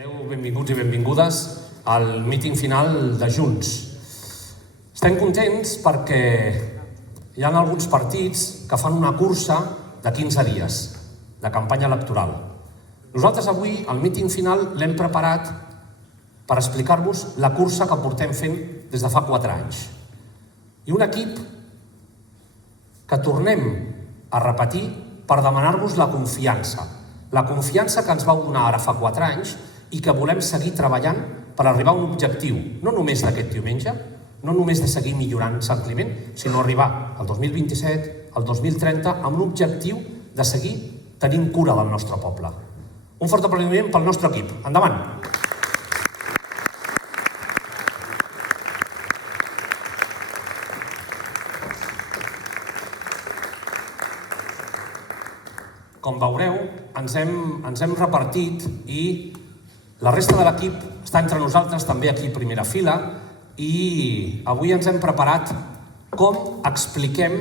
Benvinguts i benvingudes al míting final de Junts. Estem contents perquè hi ha alguns partits que fan una cursa de 15 dies de campanya electoral. Nosaltres avui, el míting final, l'hem preparat per explicar-vos la cursa que portem fent des de fa 4 anys. I un equip que tornem a repetir per demanar-vos la confiança que ens vau donar ara fa 4 anys i que volem seguir treballant per arribar a un objectiu, no només d'aquest diumenge, no només de seguir millorant Sant Climent, sinó arribar al 2027, al 2030, amb l'objectiu de seguir tenint cura del nostre poble. Un fort aplaudiment pel nostre equip. Endavant! Com veureu, ens hem repartit i la resta de l'equip està entre nosaltres, també aquí a primera fila, i avui ens hem preparat com expliquem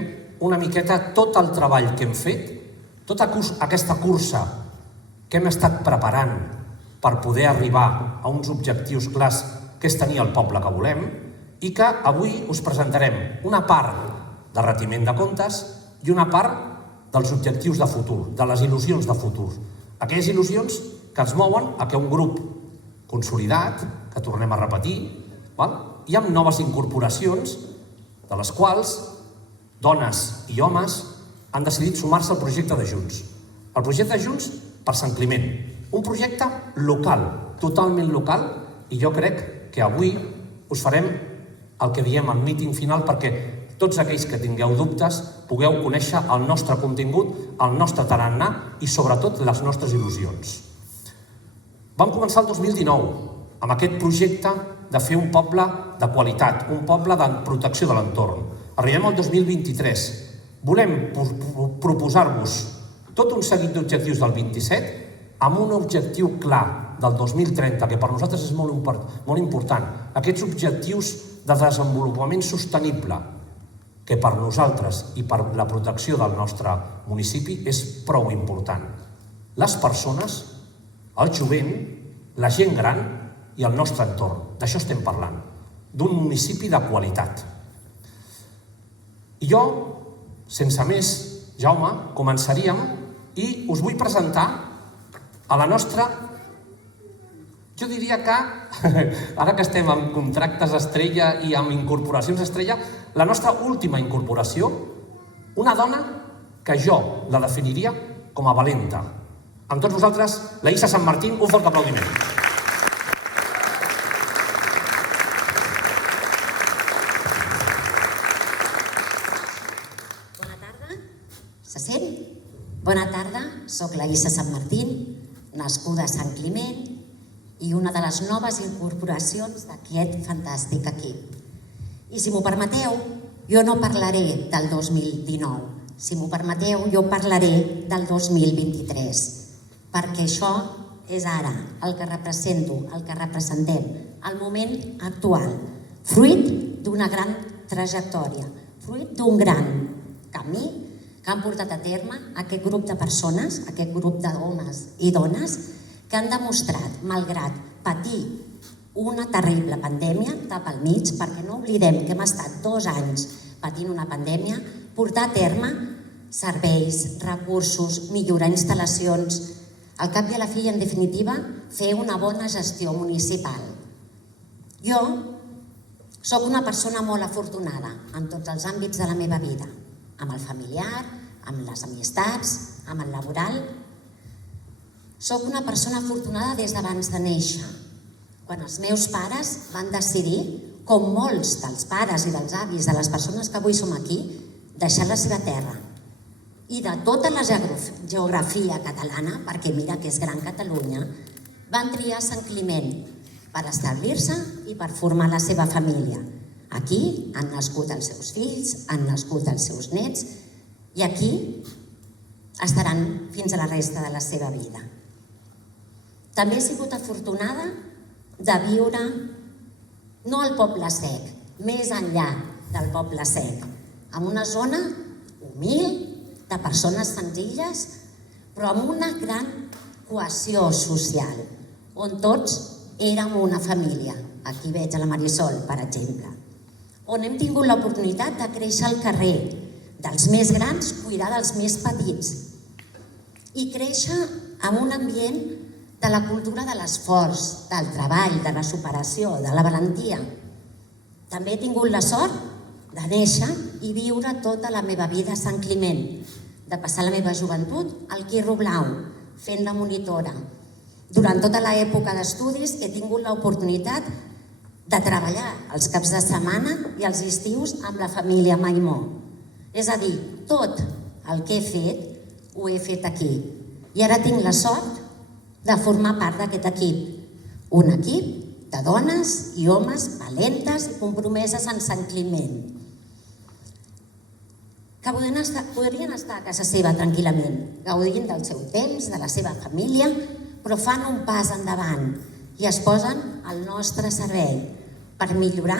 una miqueta tot el treball que hem fet, tota aquesta cursa que hem estat preparant per poder arribar a uns objectius clars que és tenir el poble que volem i que avui us presentarem una part de retiment de comptes i una part dels objectius de futur, de les il·lusions de futur. Aquelles il·lusions que ens mouen a que un grup consolidat, que tornem a repetir, i amb noves incorporacions, de les quals dones i homes han decidit sumar-se al projecte de Junts. El projecte de Junts per Sant Climent. Un projecte local, totalment local, i jo crec que avui us farem el que diem al míting final perquè tots aquells que tingueu dubtes pugueu conèixer el nostre contingut, el nostre tarannà i sobretot les nostres il·lusions. Vam començar el 2019 amb aquest projecte de fer un poble de qualitat, un poble de protecció de l'entorn. Arribem al 2023. Volem proposar-vos tot un seguit d'objectius del 27 amb un objectiu clar del 2030, que per nosaltres és molt important. Aquests objectius de desenvolupament sostenible, que per nosaltres i per la protecció del nostre municipi és prou important. Les persones, el jovent, la gent gran i el nostre entorn. D'això estem parlant, d'un municipi de qualitat. I jo, sense més, Jaume, començaríem i us vull presentar a la nostra, jo diria que, ara que estem amb contractes estrella i amb incorporacions estrella, la nostra última incorporació, una dona que jo la definiria com a valenta. Amb tots vosaltres, la Isa Sant Martín, un fort aplaudiment. Bona tarda. Se sent? Bona tarda, soc la Isa Sant Martín, nascuda a Sant Climent i una de les noves incorporacions d'aquest fantàstic equip. I si m'ho permeteu, jo no parlaré del 2019. Si m'ho permeteu, jo parlaré del 2023. Perquè això és ara el que represento, el que representem, el moment actual. Fruit d'una gran trajectòria, fruit d'un gran camí que han portat a terme aquest grup de persones, aquest grup d'homes i dones que han demostrat, malgrat patir una terrible pandèmia cap al mig, perquè no oblidem que hem estat 2 anys patint una pandèmia, portar a terme serveis, recursos, millorar instal·lacions, al cap i a la fi, en definitiva, fer una bona gestió municipal. Jo sóc una persona molt afortunada en tots els àmbits de la meva vida, amb el familiar, amb les amistats, amb el laboral. Soc una persona afortunada des d'abans de néixer, quan els meus pares van decidir, com molts dels pares i dels avis de les persones que avui som aquí, deixar la seva terra. I de tota la geografia catalana, perquè mira que és gran Catalunya, van triar Sant Climent per establir-se i per formar la seva família. Aquí han nascut els seus fills, han nascut els seus nets i aquí estaran fins a la resta de la seva vida. També he sigut afortunada de viure no al Poble Sec, més enllà del Poble Sec, en una zona humil, de persones senzilles, però amb una gran cohesió social, on tots érem una família. Aquí veig a la Marisol, per exemple. On hem tingut l'oportunitat de créixer al carrer, dels més grans cuidar dels més petits i créixer en un ambient de la cultura de l'esforç, del treball, de la superació, de la valentia. També he tingut la sort de néixer i viure tota la meva vida a Sant Climent, de passar la meva joventut al Quirro Blau, fent la monitora. Durant tota l'època d'estudis he tingut l'oportunitat de treballar els caps de setmana i els estius amb la família Maimó. És a dir, tot el que he fet ho he fet aquí. I ara tinc la sort de formar part d'aquest equip. Un equip de dones i homes valentes i compromeses en Sant Climent, que podrien estar a casa seva tranquil·lament, gaudint del seu temps, de la seva família, però fan un pas endavant i es posen al nostre servei per millorar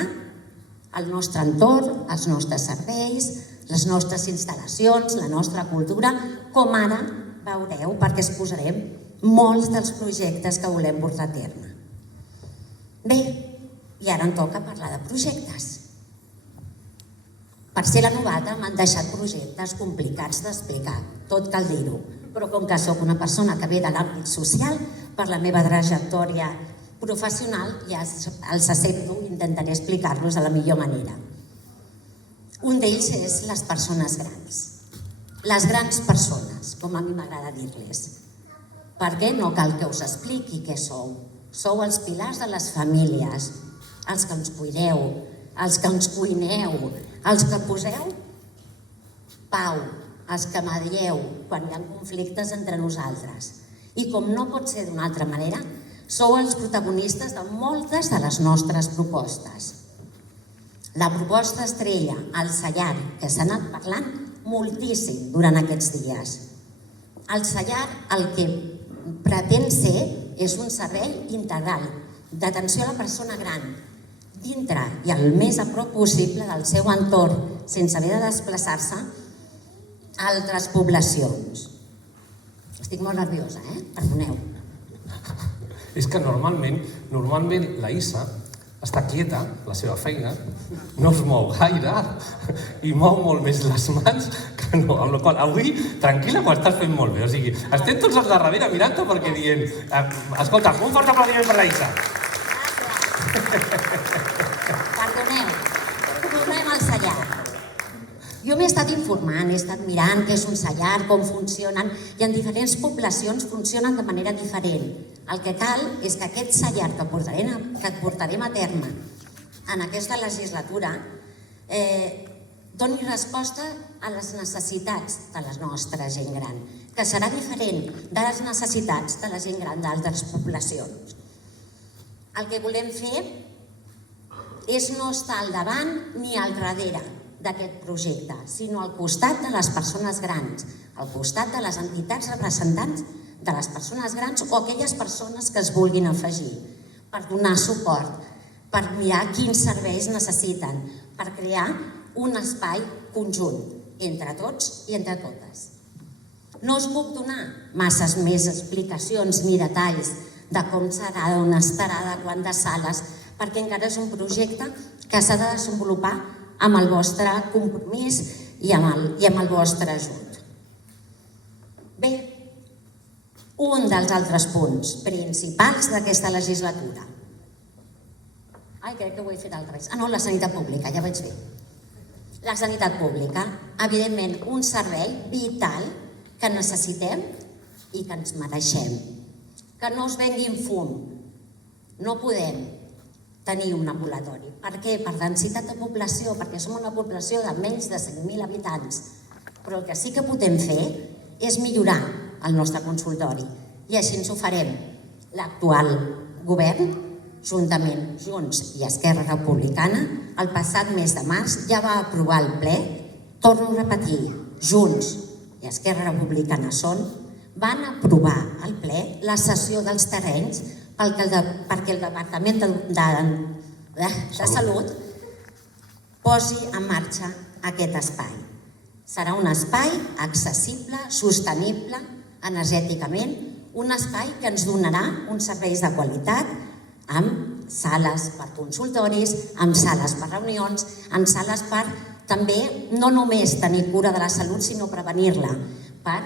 el nostre entorn, els nostres serveis, les nostres instal·lacions, la nostra cultura, com ara veureu, perquè exposarem molts dels projectes que volem portar a terme. Bé, i ara em toca parlar de projectes. Per ser la novata m'han deixat projectes complicats d'explicar, tot cal dir-ho, però com que sóc una persona que ve de l'àmbit social, per la meva trajectòria professional ja els accepto i intentaré explicar-los de la millor manera. Un d'ells és les persones grans. Les grans persones, com a mi m'agrada dir-les. Perquè no cal que us expliqui què sou. Sou els pilars de les famílies, els que ens cuideu, els que ens cuineu, els que poseu pau, els que medieu quan hi ha conflictes entre nosaltres. I com no pot ser d'una altra manera, sou els protagonistes de moltes de les nostres propostes. La proposta estrella, el Sallar, que s'ha anat parlant moltíssim durant aquests dies. El Sallar el que pretén ser és un servei integral d'atenció a la persona gran, dintre i el més a prop possible del seu entorn, sense haver de desplaçar-se a altres poblacions. Estic molt nerviosa, perdoneu. És que normalment la Issa està quieta, la seva feina, no es mou gaire i mou molt més les mans que no. Amb la qual avui, tranquil·la, ho estàs fent molt bé. O sigui, estem tots els de darrere mirant-te perquè dient escolta, un fort aplaudiment per la Issa. Perdoneu, tornem al Sallar. Jo m'he estat informant, he estat mirant què és un Sallar, com funcionen, i en diferents poblacions funcionen de manera diferent. El que cal és que aquest Sallar que portarem a terme en aquesta legislatura doni resposta a les necessitats de la nostra gent gran, que serà diferent de les necessitats de la gent gran d'altres poblacions. El que volem fer és no estar al davant ni al darrere d'aquest projecte, sinó al costat de les persones grans, al costat de les entitats representants de les persones grans o aquelles persones que es vulguin afegir, per donar suport, per mirar quins serveis necessiten, per crear un espai conjunt entre tots i entre totes. No us puc donar masses més explicacions ni detalls de com serà, d'on estarà, de quantes sales, perquè encara és un projecte que s'ha de desenvolupar amb el vostre compromís i amb el vostre ajut. Bé, un dels altres punts principals d'aquesta legislatura. Crec que ho he fet al revés. No, la sanitat pública, ja vaig bé. La sanitat pública, evidentment, un servei vital que necessitem i que ens mereixem. Que no es venguin fum. No podem tenir un ambulatori. Per què? Per densitat de població, perquè som una població de menys de 5.000 habitants. Però el que sí que podem fer és millorar el nostre consultori. I així ens ho farem. L'actual govern, juntament Junts i Esquerra Republicana, el passat mes de març ja va aprovar el ple, torno a repetir, Junts i Esquerra Republicana van aprovar al ple la cessió dels terrenys perquè el Departament de Salut posi en marxa aquest espai. Serà un espai accessible, sostenible, energèticament, un espai que ens donarà uns serveis de qualitat amb sales per consultoris, amb sales per reunions, amb sales per també no només tenir cura de la salut, sinó prevenir-la, per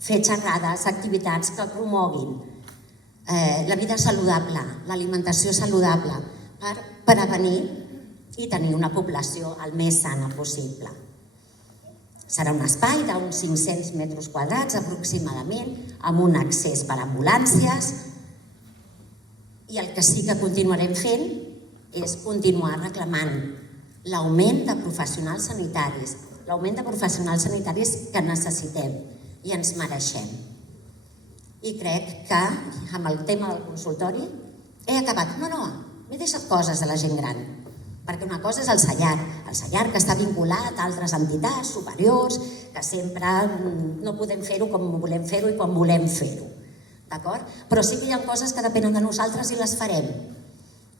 fer xerrades, activitats que promoguin la vida saludable, l'alimentació saludable, per prevenir i tenir una població el més sana possible. Serà un espai d'uns 500 metres quadrats aproximadament, amb un accés per ambulàncies, i el que sí que continuarem fent és continuar reclamant l'augment de professionals sanitaris, que necessitem i ens mereixem. I crec que amb el tema del consultori he acabat. No, m'he deixat coses de la gent gran, perquè una cosa és el CELLAR que està vinculat a altres entitats superiors, que sempre no podem fer-ho com volem fer-ho i quan volem fer-ho. D'acord? Però sí que hi ha coses que depenen de nosaltres i les farem.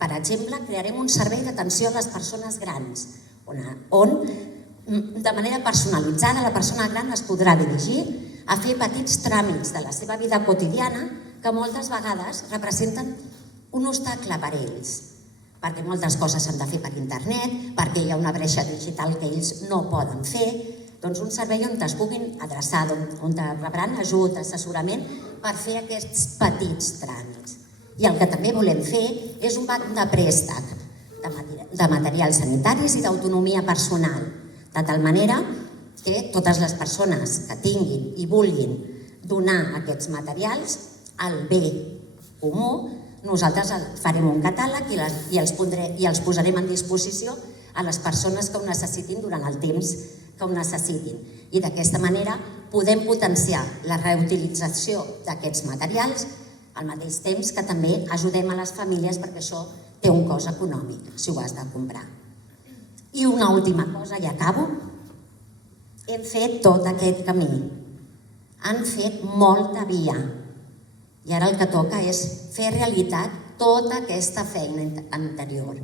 Per exemple, crearem un servei d'atenció a les persones grans, on de manera personalitzada la persona gran es podrà dirigir a fer petits tràmits de la seva vida quotidiana que moltes vegades representen un obstacle per ells, perquè moltes coses s'han de fer per internet, perquè hi ha una bretxa digital que ells no poden fer. Doncs un servei on es puguin adreçar, on rebran ajut, assessorament per fer aquests petits tràmits. I el que també volem fer és un banc de préstec de materials sanitaris i d'autonomia personal, de tal manera que totes les persones que tinguin i vulguin donar aquests materials al bé comú, nosaltres farem un catàleg i els posarem en disposició a les persones que ho necessitin durant el temps que ho necessitin. I d'aquesta manera podem potenciar la reutilització d'aquests materials al mateix temps que també ajudem a les famílies, perquè això té un cost econòmic si ho has de comprar. I una última cosa, i acabo. Hem fet tot aquest camí. Han fet molta via. I ara el que toca és fer realitat tota aquesta feina anterior.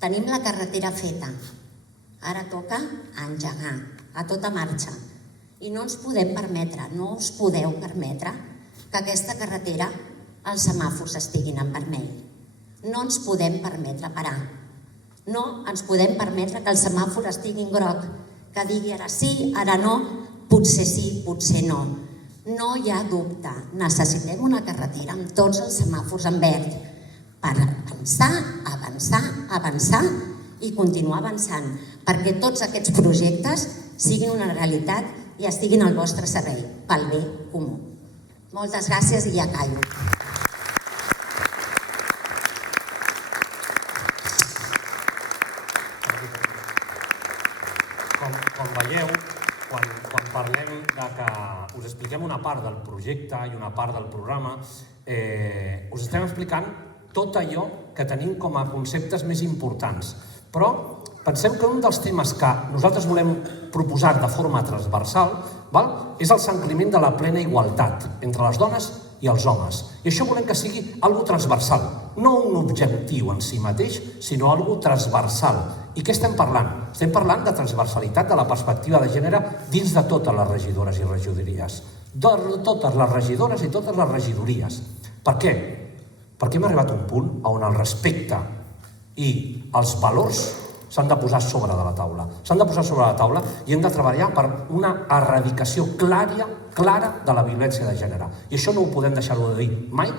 Tenim la carretera feta. Ara toca engegar a tota marxa. I no ens podem permetre, no us podeu permetre que aquesta carretera els semàfors estiguin en vermell. No ens podem permetre parar. No ens podem permetre que el semàfor estigui en groc, que digui ara sí, ara no, potser sí, potser no. No hi ha dubte, necessitem una carretera amb tots els semàfors en verd per avançar, avançar, avançar i continuar avançant, perquè tots aquests projectes siguin una realitat i estiguin al vostre servei, pel bé comú. Moltes gràcies i ja callo. Com veieu, quan parlem de que us expliquem una part del projecte i una part del programa, us estem explicant tot allò que tenim com a conceptes més importants. Però pensem que un dels temes que nosaltres volem proposar de forma transversal és el sacrament de la plena igualtat entre les dones i els homes. I això volem que sigui algo transversal, no un objectiu en si mateix, sinó algo transversal. I què estem parlant? Estem parlant de transversalitat de la perspectiva de gènere dins de totes les regidores i regidories. De totes les regidores i totes les regidories. Per què? Perquè hem arribat a un punt on el respecte i els valors s'han de posar sobre de la taula. S'han de posar sobre la taula i hem de treballar per una erradicació clara de la violència de gènere. I això no ho podem deixar-ho de dir mai,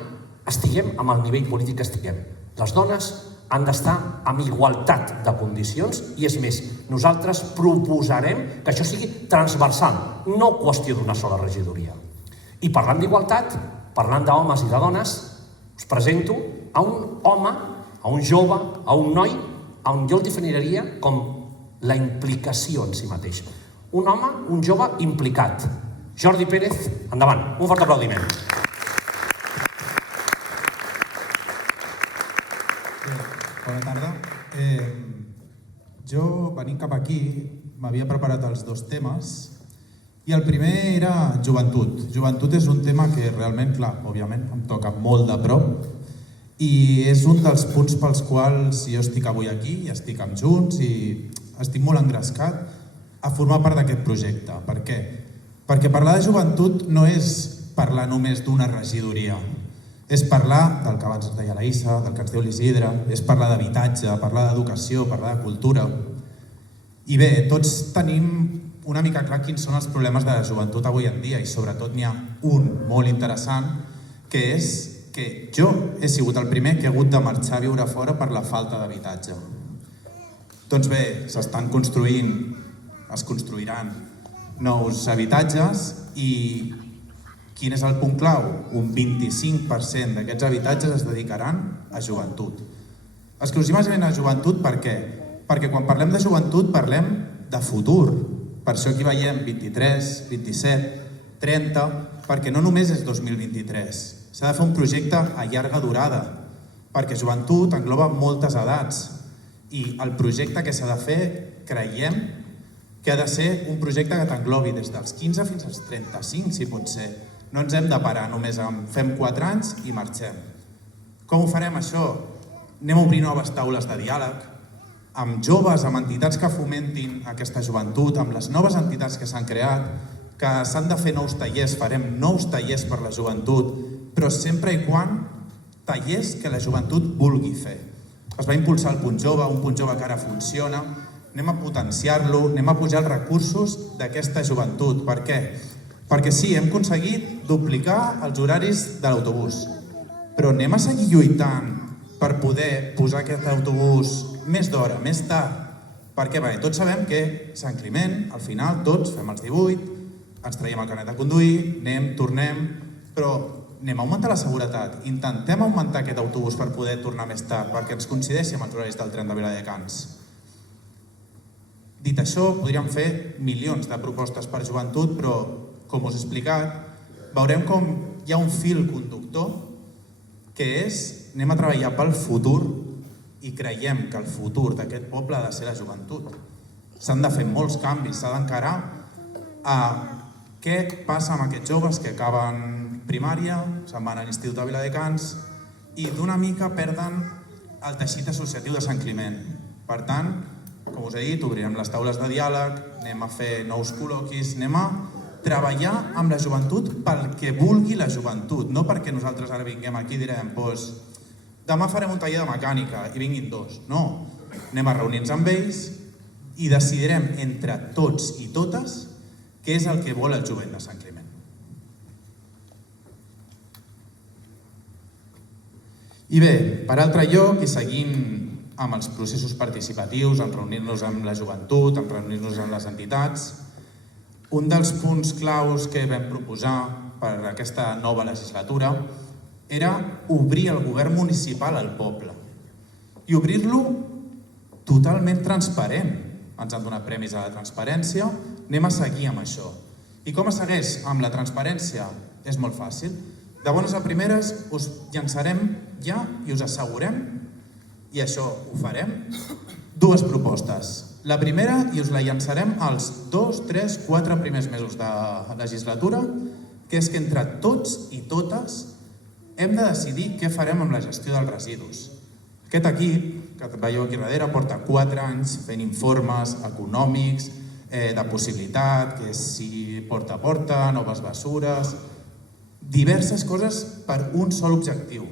estiguem amb el nivell polític que estiguem. Les dones han d'estar amb igualtat de condicions i és més, nosaltres proposarem que això sigui transversal, no qüestió d'una sola regidoria. I parlant d'igualtat, parlant d'homes i de dones, us presento a un home, a un jove, a un noi, on jo el definiria com la implicació en si mateix. Un home, un jove implicat. Jordi Pérez, endavant, un fort aplaudiment. Bona tarda. Jo, venint cap aquí, m'havia preparat els dos temes i el primer era joventut. Joventut és un tema que realment, clar, òbviament, em toca molt de prop i és un dels punts pels quals jo estic avui aquí i estic amb Junts i estic molt engrescat a formar part d'aquest projecte. Per què? Perquè parlar de joventut no és parlar només d'una regidoria. És parlar del que abans ens deia la Issa, del que ens diu l'Isidre, és parlar d'habitatge, parlar d'educació, parlar de cultura. I bé, tots tenim una mica clar quins són els problemes de la joventut avui en dia i sobretot n'hi ha un molt interessant, que és que jo he sigut el primer que he hagut de marxar a viure fora per la falta d'habitatge. Doncs bé, s'estan construint, es construiran nous habitatges i quin és el punt clau? Un 25% d'aquests habitatges es dedicaran a joventut. Exclusivament a joventut per què? Perquè quan parlem de joventut parlem de futur. Per això aquí veiem 23, 27, 30, perquè no només és 2023. S'ha de fer un projecte a llarga durada, perquè joventut engloba moltes edats i el projecte que s'ha de fer creiem que ha de ser un projecte que t'englobi des dels 15 fins als 35, si pot ser. No ens hem de parar només amb fem 4 anys i marxem. Com ho farem això? Anem a obrir noves taules de diàleg amb joves, amb entitats que fomentin aquesta joventut, amb les noves entitats que s'han creat, que s'han de fer nous tallers, farem nous tallers per la joventut, però sempre i quan tallers que la joventut vulgui fer. Es va impulsar el Punt Jove, un Punt Jove que ara funciona, anem a potenciar-lo, anem a pujar els recursos d'aquesta joventut. Per què? Perquè sí, hem aconseguit duplicar els horaris de l'autobús, però anem a seguir lluitant per poder posar aquest autobús més d'hora, més tard. Perquè bé, tots sabem que Sant Climent, al final, tots fem els 18, ens traiem el carnet de conduir, anem, tornem, però anem a augmentar la seguretat, intentem augmentar aquest autobús per poder tornar més tard, perquè ens coincideixi amb els horaris del tren de Viladecans. Dit això, podríem fer milions de propostes per joventut, però com us he explicat, veurem com hi ha un fil conductor que és anem a treballar pel futur i creiem que el futur d'aquest poble ha de ser la joventut. S'han de fer molts canvis, s'ha d'encarar a què passa amb aquests joves que acaben primària, se'n van a l'Institut de Viladecans i d'una mica perden el teixit associatiu de Sant Climent. Per tant, com us he dit, obrirem les taules de diàleg, anem a fer nous col·loquis, anem a treballar amb la joventut pel que vulgui la joventut, no perquè nosaltres ara vinguem aquí i direm doncs, demà farem un taller de mecànica i vinguin 2. No, anem a reunir-nos amb ells i decidirem entre tots i totes què és el que vol el jovent de Sant Climent. I bé, per altre lloc, i seguint amb els processos participatius, en reunir-nos amb la joventut, en reunir-nos amb les entitats, un dels punts claus que vam proposar per aquesta nova legislatura era obrir el govern municipal al poble i obrir-lo totalment transparent. Ens han donat premis a la transparència, anem a seguir amb això. I com es segueix amb la transparència? És molt fàcil. De bones a primeres us llançarem ja i us assegurem, i això ho farem, 2 propostes. La primera, i us la llançarem als 2, 3, 4 primers mesos de legislatura, que és que entre tots i totes hem de decidir què farem amb la gestió dels residus. Aquest equip, que veieu aquí darrere, porta 4 anys fent informes econòmics, de possibilitat, que si porta a porta, noves bessures, diverses coses per un sol objectiu.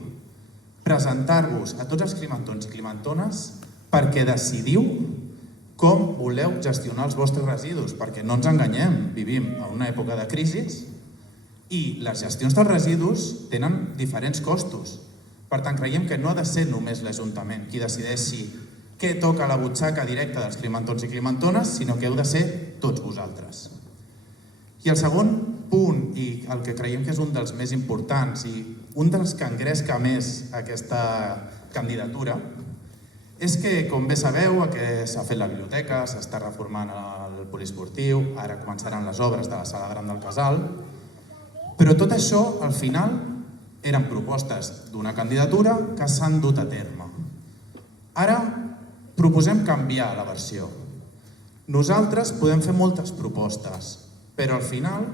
Presentar-vos a tots els climentons i climentones perquè decidiu com voleu gestionar els vostres residus, perquè no ens enganyem, vivim en una època de crisi i les gestions dels residus tenen diferents costos. Per tant, creiem que no ha de ser només l'Ajuntament qui decideixi què toca a la butxaca directa dels climentons i climentones, sinó que heu de ser tots vosaltres. I el segon punt, i el que creiem que és un dels més importants i un dels que engresca més aquesta candidatura, és que, com bé sabeu, s'ha fet la biblioteca, s'està reformant el poliesportiu, ara començaran les obres de la sala gran del Casal, però tot això, al final, eren propostes d'una candidatura que s'han dut a terme. Ara proposem canviar la versió. Nosaltres podem fer moltes propostes, però al final,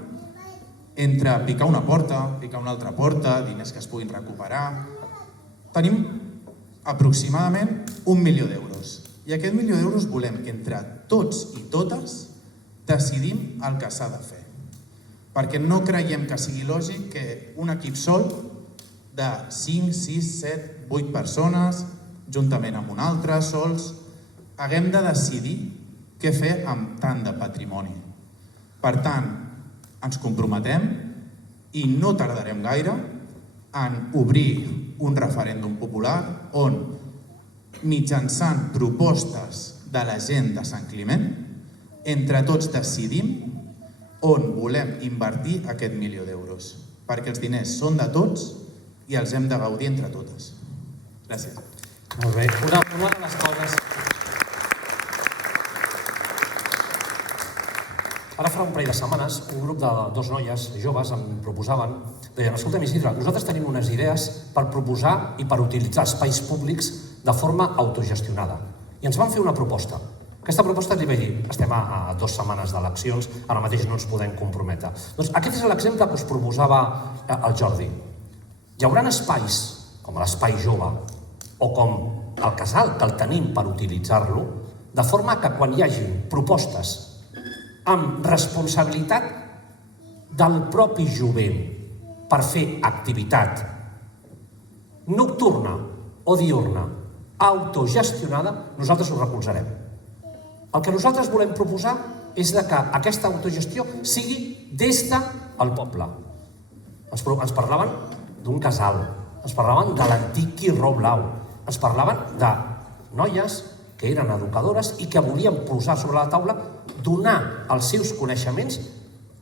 entre picar una porta, picar una altra porta, diners que es puguin recuperar, tenim aproximadament 1 milió d'euros. I aquest 1 milió d'euros volem que entre tots i totes decidim el que s'ha de fer. perquè no creiem que sigui lògic que un equip sol de 5, 6, 7, 8 persones, juntament amb un altre, sols, haguem de decidir què fer amb tant de patrimoni. Per tant, ens comprometem i no tardarem gaire en obrir un referèndum popular on, mitjançant propostes de la gent de Sant Climent, entre tots decidim on volem invertir aquest 1.000.000 d'euros, perquè els diners són de tots i els hem de gaudir entre totes. Gràcies. Molt bé. Una de les coses... Ara fa un parell de setmanes, un grup de 2 noies joves em proposaven, deien, escolta'm Isidre, nosaltres tenim unes idees per proposar i per utilitzar espais públics de forma autogestionada. I ens van fer una proposta. Aquesta proposta li vaig dir, estem a 2 setmanes d'eleccions, ara mateix no ens podem comprometre. Doncs aquest és l'exemple que us proposava el Jordi. Hi haurà espais, com l'espai jove, o com el casal, que el tenim per utilitzar-lo, de forma que quan hi hagi propostes amb responsabilitat del propi jovent per fer activitat nocturna o diurna autogestionada, nosaltres ho recolzarem. El que nosaltres volem proposar és que aquesta autogestió sigui des del poble. Ens parlaven d'un casal, ens parlaven de l'antic Quiró Blau, ens parlaven de noies que eren educadores i que volien posar sobre la taula donar els seus coneixements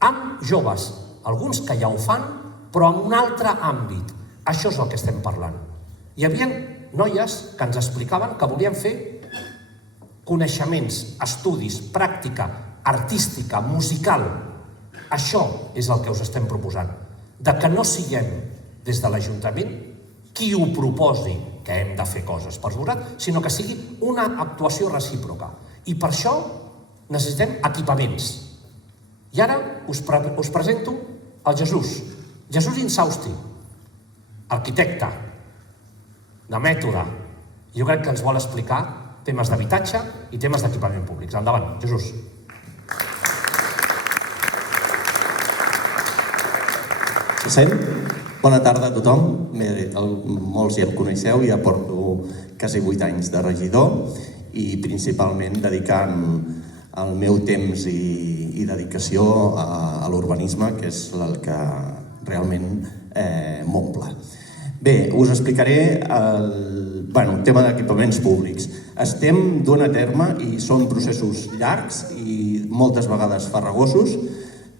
amb joves, alguns que ja ho fan, però en un altre àmbit. Això és el que estem parlant. Hi havia noies que ens explicaven que volien fer coneixements, estudis, pràctica artística, musical. Això és el que us estem proposant. De que no siguem des de l'Ajuntament qui ho proposi que hem de fer coses per vosaltres, sinó que sigui una actuació recíproca. I per això necessitem equipaments. I ara us presento el Jesús. Jesús Insausti, arquitecte, de mètode. Jo crec que ens vol explicar temes d'habitatge i temes d'equipament públics. Endavant, Jesús. Se sent? Bona tarda a tothom. Molts ja em coneixeu, ja porto quasi 8 anys de regidor i principalment dedicant el meu temps i dedicació a l'urbanisme, que és el que realment m'omple. Bé, us explicaré el tema d'equipaments públics. Estem duent a terme, i són processos llargs i moltes vegades farragosos,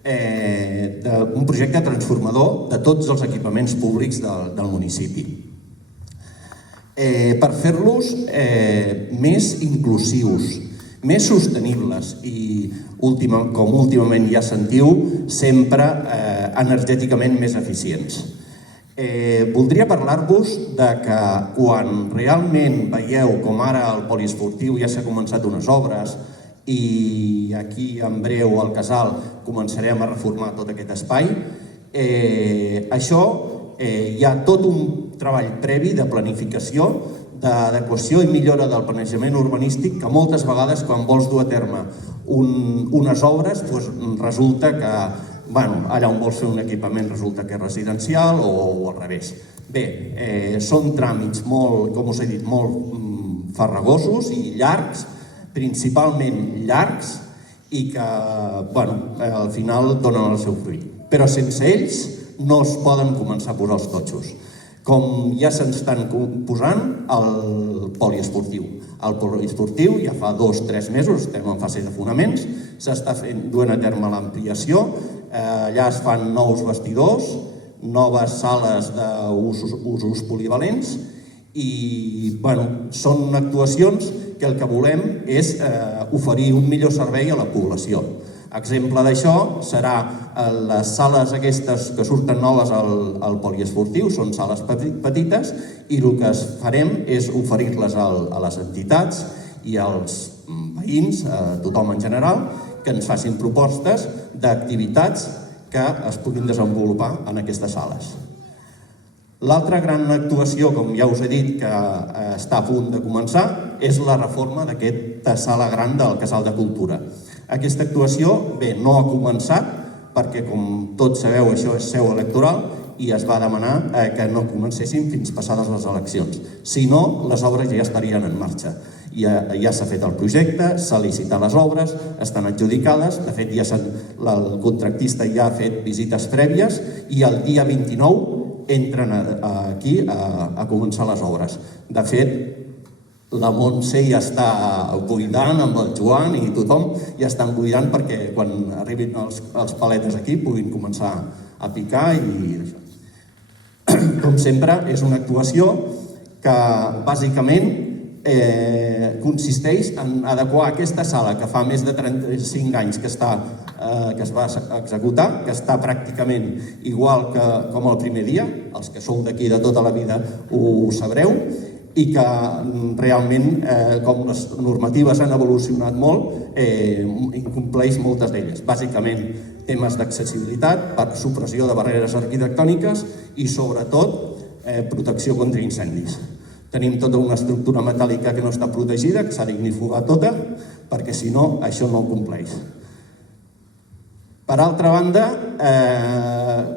d'un projecte transformador de tots els equipaments públics del municipi. Per fer-los més inclusius, més sostenibles i, com últimament ja sentiu, sempre energèticament més eficients. Voldria parlar-vos de que quan realment veieu com ara al poliesportiu ja s'ha començat unes obres i aquí en breu al casal començarem a reformar tot aquest espai, això hi ha tot un treball previ de planificació, d'adequació i millora del planejament urbanístic que moltes vegades quan vols dur a terme unes obres resulta que allà on vols fer un equipament resulta que és residencial o al revés. Bé, són tràmits molt, com us he dit, molt farragosos i llargs, principalment llargs, i que al final donen el seu fruit. Però sense ells no es poden començar a posar els totxos. Com ja se'ns estan posant el poliesportiu. El poliesportiu ja fa 2 o 3 mesos, estem en fase de fonaments, s'està duent a terme l'ampliació, allà es fan nous vestidors, noves sales d'usos polivalents i són actuacions que el que volem és oferir un millor servei a la població. Exemple d'això serà les sales aquestes que surten noves al poliesportiu, són sales petites i el que farem és oferir-les a les entitats i als veïns, a tothom en general, que ens facin propostes d'activitats que es puguin desenvolupar en aquestes sales. L'altra gran actuació, com ja us he dit, que està a punt de començar, és la reforma d'aquesta sala gran del Casal de Cultura. Aquesta actuació, bé, no ha començat, perquè, com tots sabeu, això és seu electoral i es va demanar que no comencessin fins passades les eleccions. Si no, les obres ja estarien en marxa. Ja s'ha fet el projecte, s'ha licitat les obres, estan adjudicades, de fet el contractista ja ha fet visites prèvies i el dia 29 entren aquí a començar les obres. De fet, la Montse ja està buidant amb el Joan i tothom ja estan buidant perquè quan arribin els paletes aquí puguin començar a picar i això. Com sempre, és una actuació que bàsicament consisteix en adequar aquesta sala que fa més de 35 anys que es va executar, que està pràcticament igual que com el primer dia, els que sou d'aquí de tota la vida ho sabreu, i que realment, com les normatives han evolucionat molt, incompleix moltes d'elles. Bàsicament, temes d'accessibilitat, supressió de barreres arquitectòniques i, sobretot, protecció contra incendis. Tenim tota una estructura metàl·lica que no està protegida, que s'ha d'ignifugar tota, perquè si no, això no ho compleix. Per altra banda,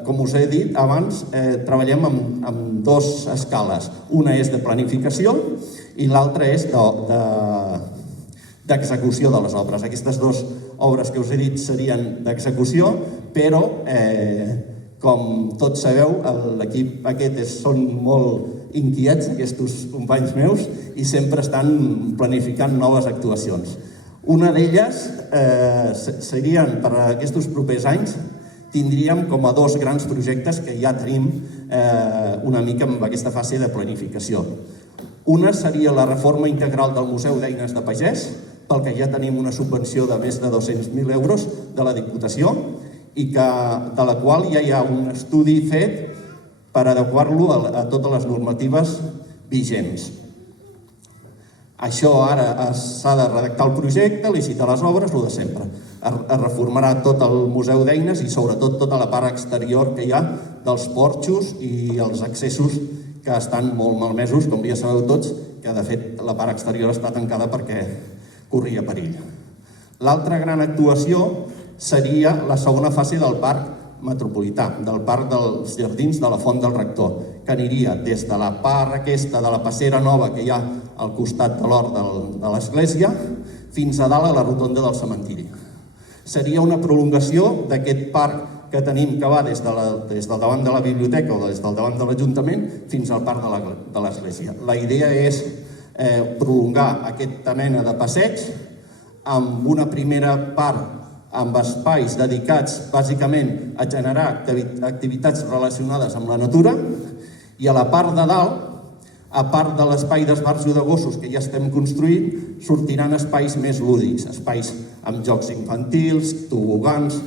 com us he dit abans, treballem amb dues escales. Una és de planificació i l'altra és d'execució de les obres. Aquestes dues obres que us he dit serien d'execució, però, com tots sabeu, l'equip aquest són molt inquiets, aquests companys meus, i sempre estan planificant noves actuacions. Una d'elles serien, per aquests propers anys, tindríem com a dos grans projectes que ja tenim una mica en aquesta fase de planificació. Una seria la reforma integral del Museu d'Eines de Pagès, pel que ja tenim una subvenció de més de 200.000 euros de la Diputació i de la qual ja hi ha un estudi fet per adequar-lo a totes les normatives vigents. Això ara s'ha de redactar el projecte, licitar les obres, el de sempre. Es reformarà tot el Museu d'Eines i sobretot tota la part exterior que hi ha dels porxos i els accessos que estan molt malmesos, com ja sabeu tots, que de fet la part exterior està tancada perquè corria perill. L'altra gran actuació seria la segona fase del parc metropolità, del parc dels jardins de la Font del Rector, que aniria des de la part aquesta de la passera nova que hi ha al costat de l'hort de l'església fins a dalt a la rotonda del cementiri. Seria una prolongació d'aquest parc que tenim que va des del davant de la biblioteca o des del davant de l'Ajuntament fins al parc de l'església. La idea és prolongar aquesta mena de passeig amb una primera part amb espais dedicats bàsicament a generar activitats relacionades amb la natura i a la part de dalt, a part de l'espai d'esbarjo de gossos que ja estem construint, sortiran espais més lúdics, espais amb jocs infantils, tobogans,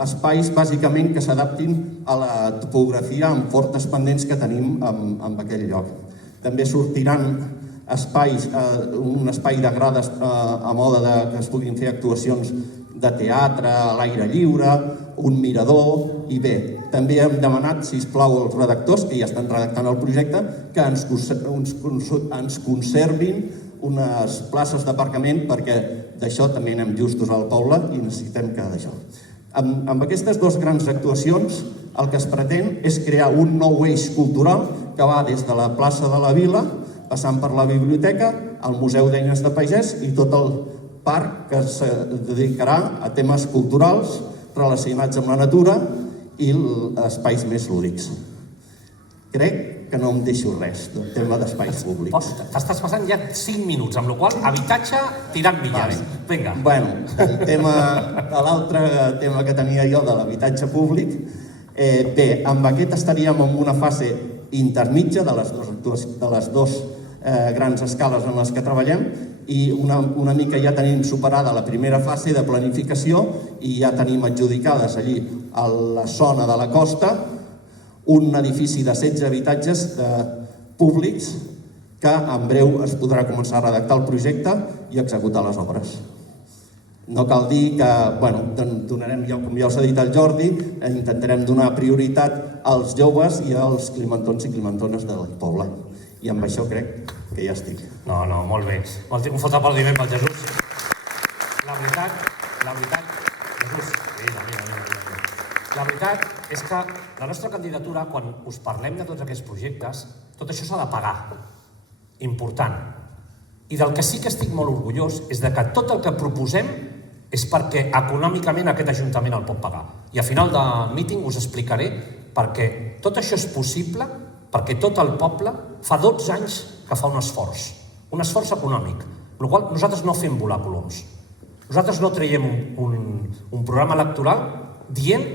espais bàsicament que s'adaptin a la topografia amb fortes pendents que tenim en aquell lloc. També sortiran espais, un espai de grades a moda que es puguin fer actuacions de teatre, a l'aire lliure, un mirador, i bé, també hem demanat, sisplau, als redactors, que ja estan redactant el projecte, que ens conservin unes places d'aparcament, perquè d'això també anem justos al poble i necessitem que d'això. Amb aquestes dues grans actuacions, el que es pretén és crear un nou eix cultural que va des de la plaça de la Vila, passant per la biblioteca, al Museu d'Eines de Pagès i tot el parc que es dedicarà a temes culturals relacionats amb la natura i espais més lúdics. Crec que no em deixo res del tema d'espais públics. T'estàs passant ja 5 minuts, amb la qual cosa, habitatge tirant bitllars. Vinga. L'altre tema que tenia jo de l'habitatge públic, bé, amb aquest estaríem en una fase intermitja de les dues grans escales en les que treballem i una mica ja tenim superada la primera fase de planificació i ja tenim adjudicades allí a la zona de la costa un edifici de 16 habitatges públics que en breu es podrà començar a redactar el projecte i executar les obres. No cal dir que donarem, com ja us ha dit el Jordi, intentarem donar prioritat als joves i als climentons i climentones del poble. I amb això crec que ja estic. No, molt bé. Un fort aplaudiment pel Jesús. La veritat, Jesús, mira. La veritat és que la nostra candidatura, quan us parlem de tots aquests projectes, tot això s'ha de pagar. Important. I del que sí que estic molt orgullós és de que tot el que proposem és perquè econòmicament aquest Ajuntament el pot pagar. I a final del míting us explicaré perquè tot això és possible, perquè tot el poble fa 12 anys que fa un esforç econòmic, amb la qual cosa nosaltres no fem volar coloms. Nosaltres no traiem un programa electoral dient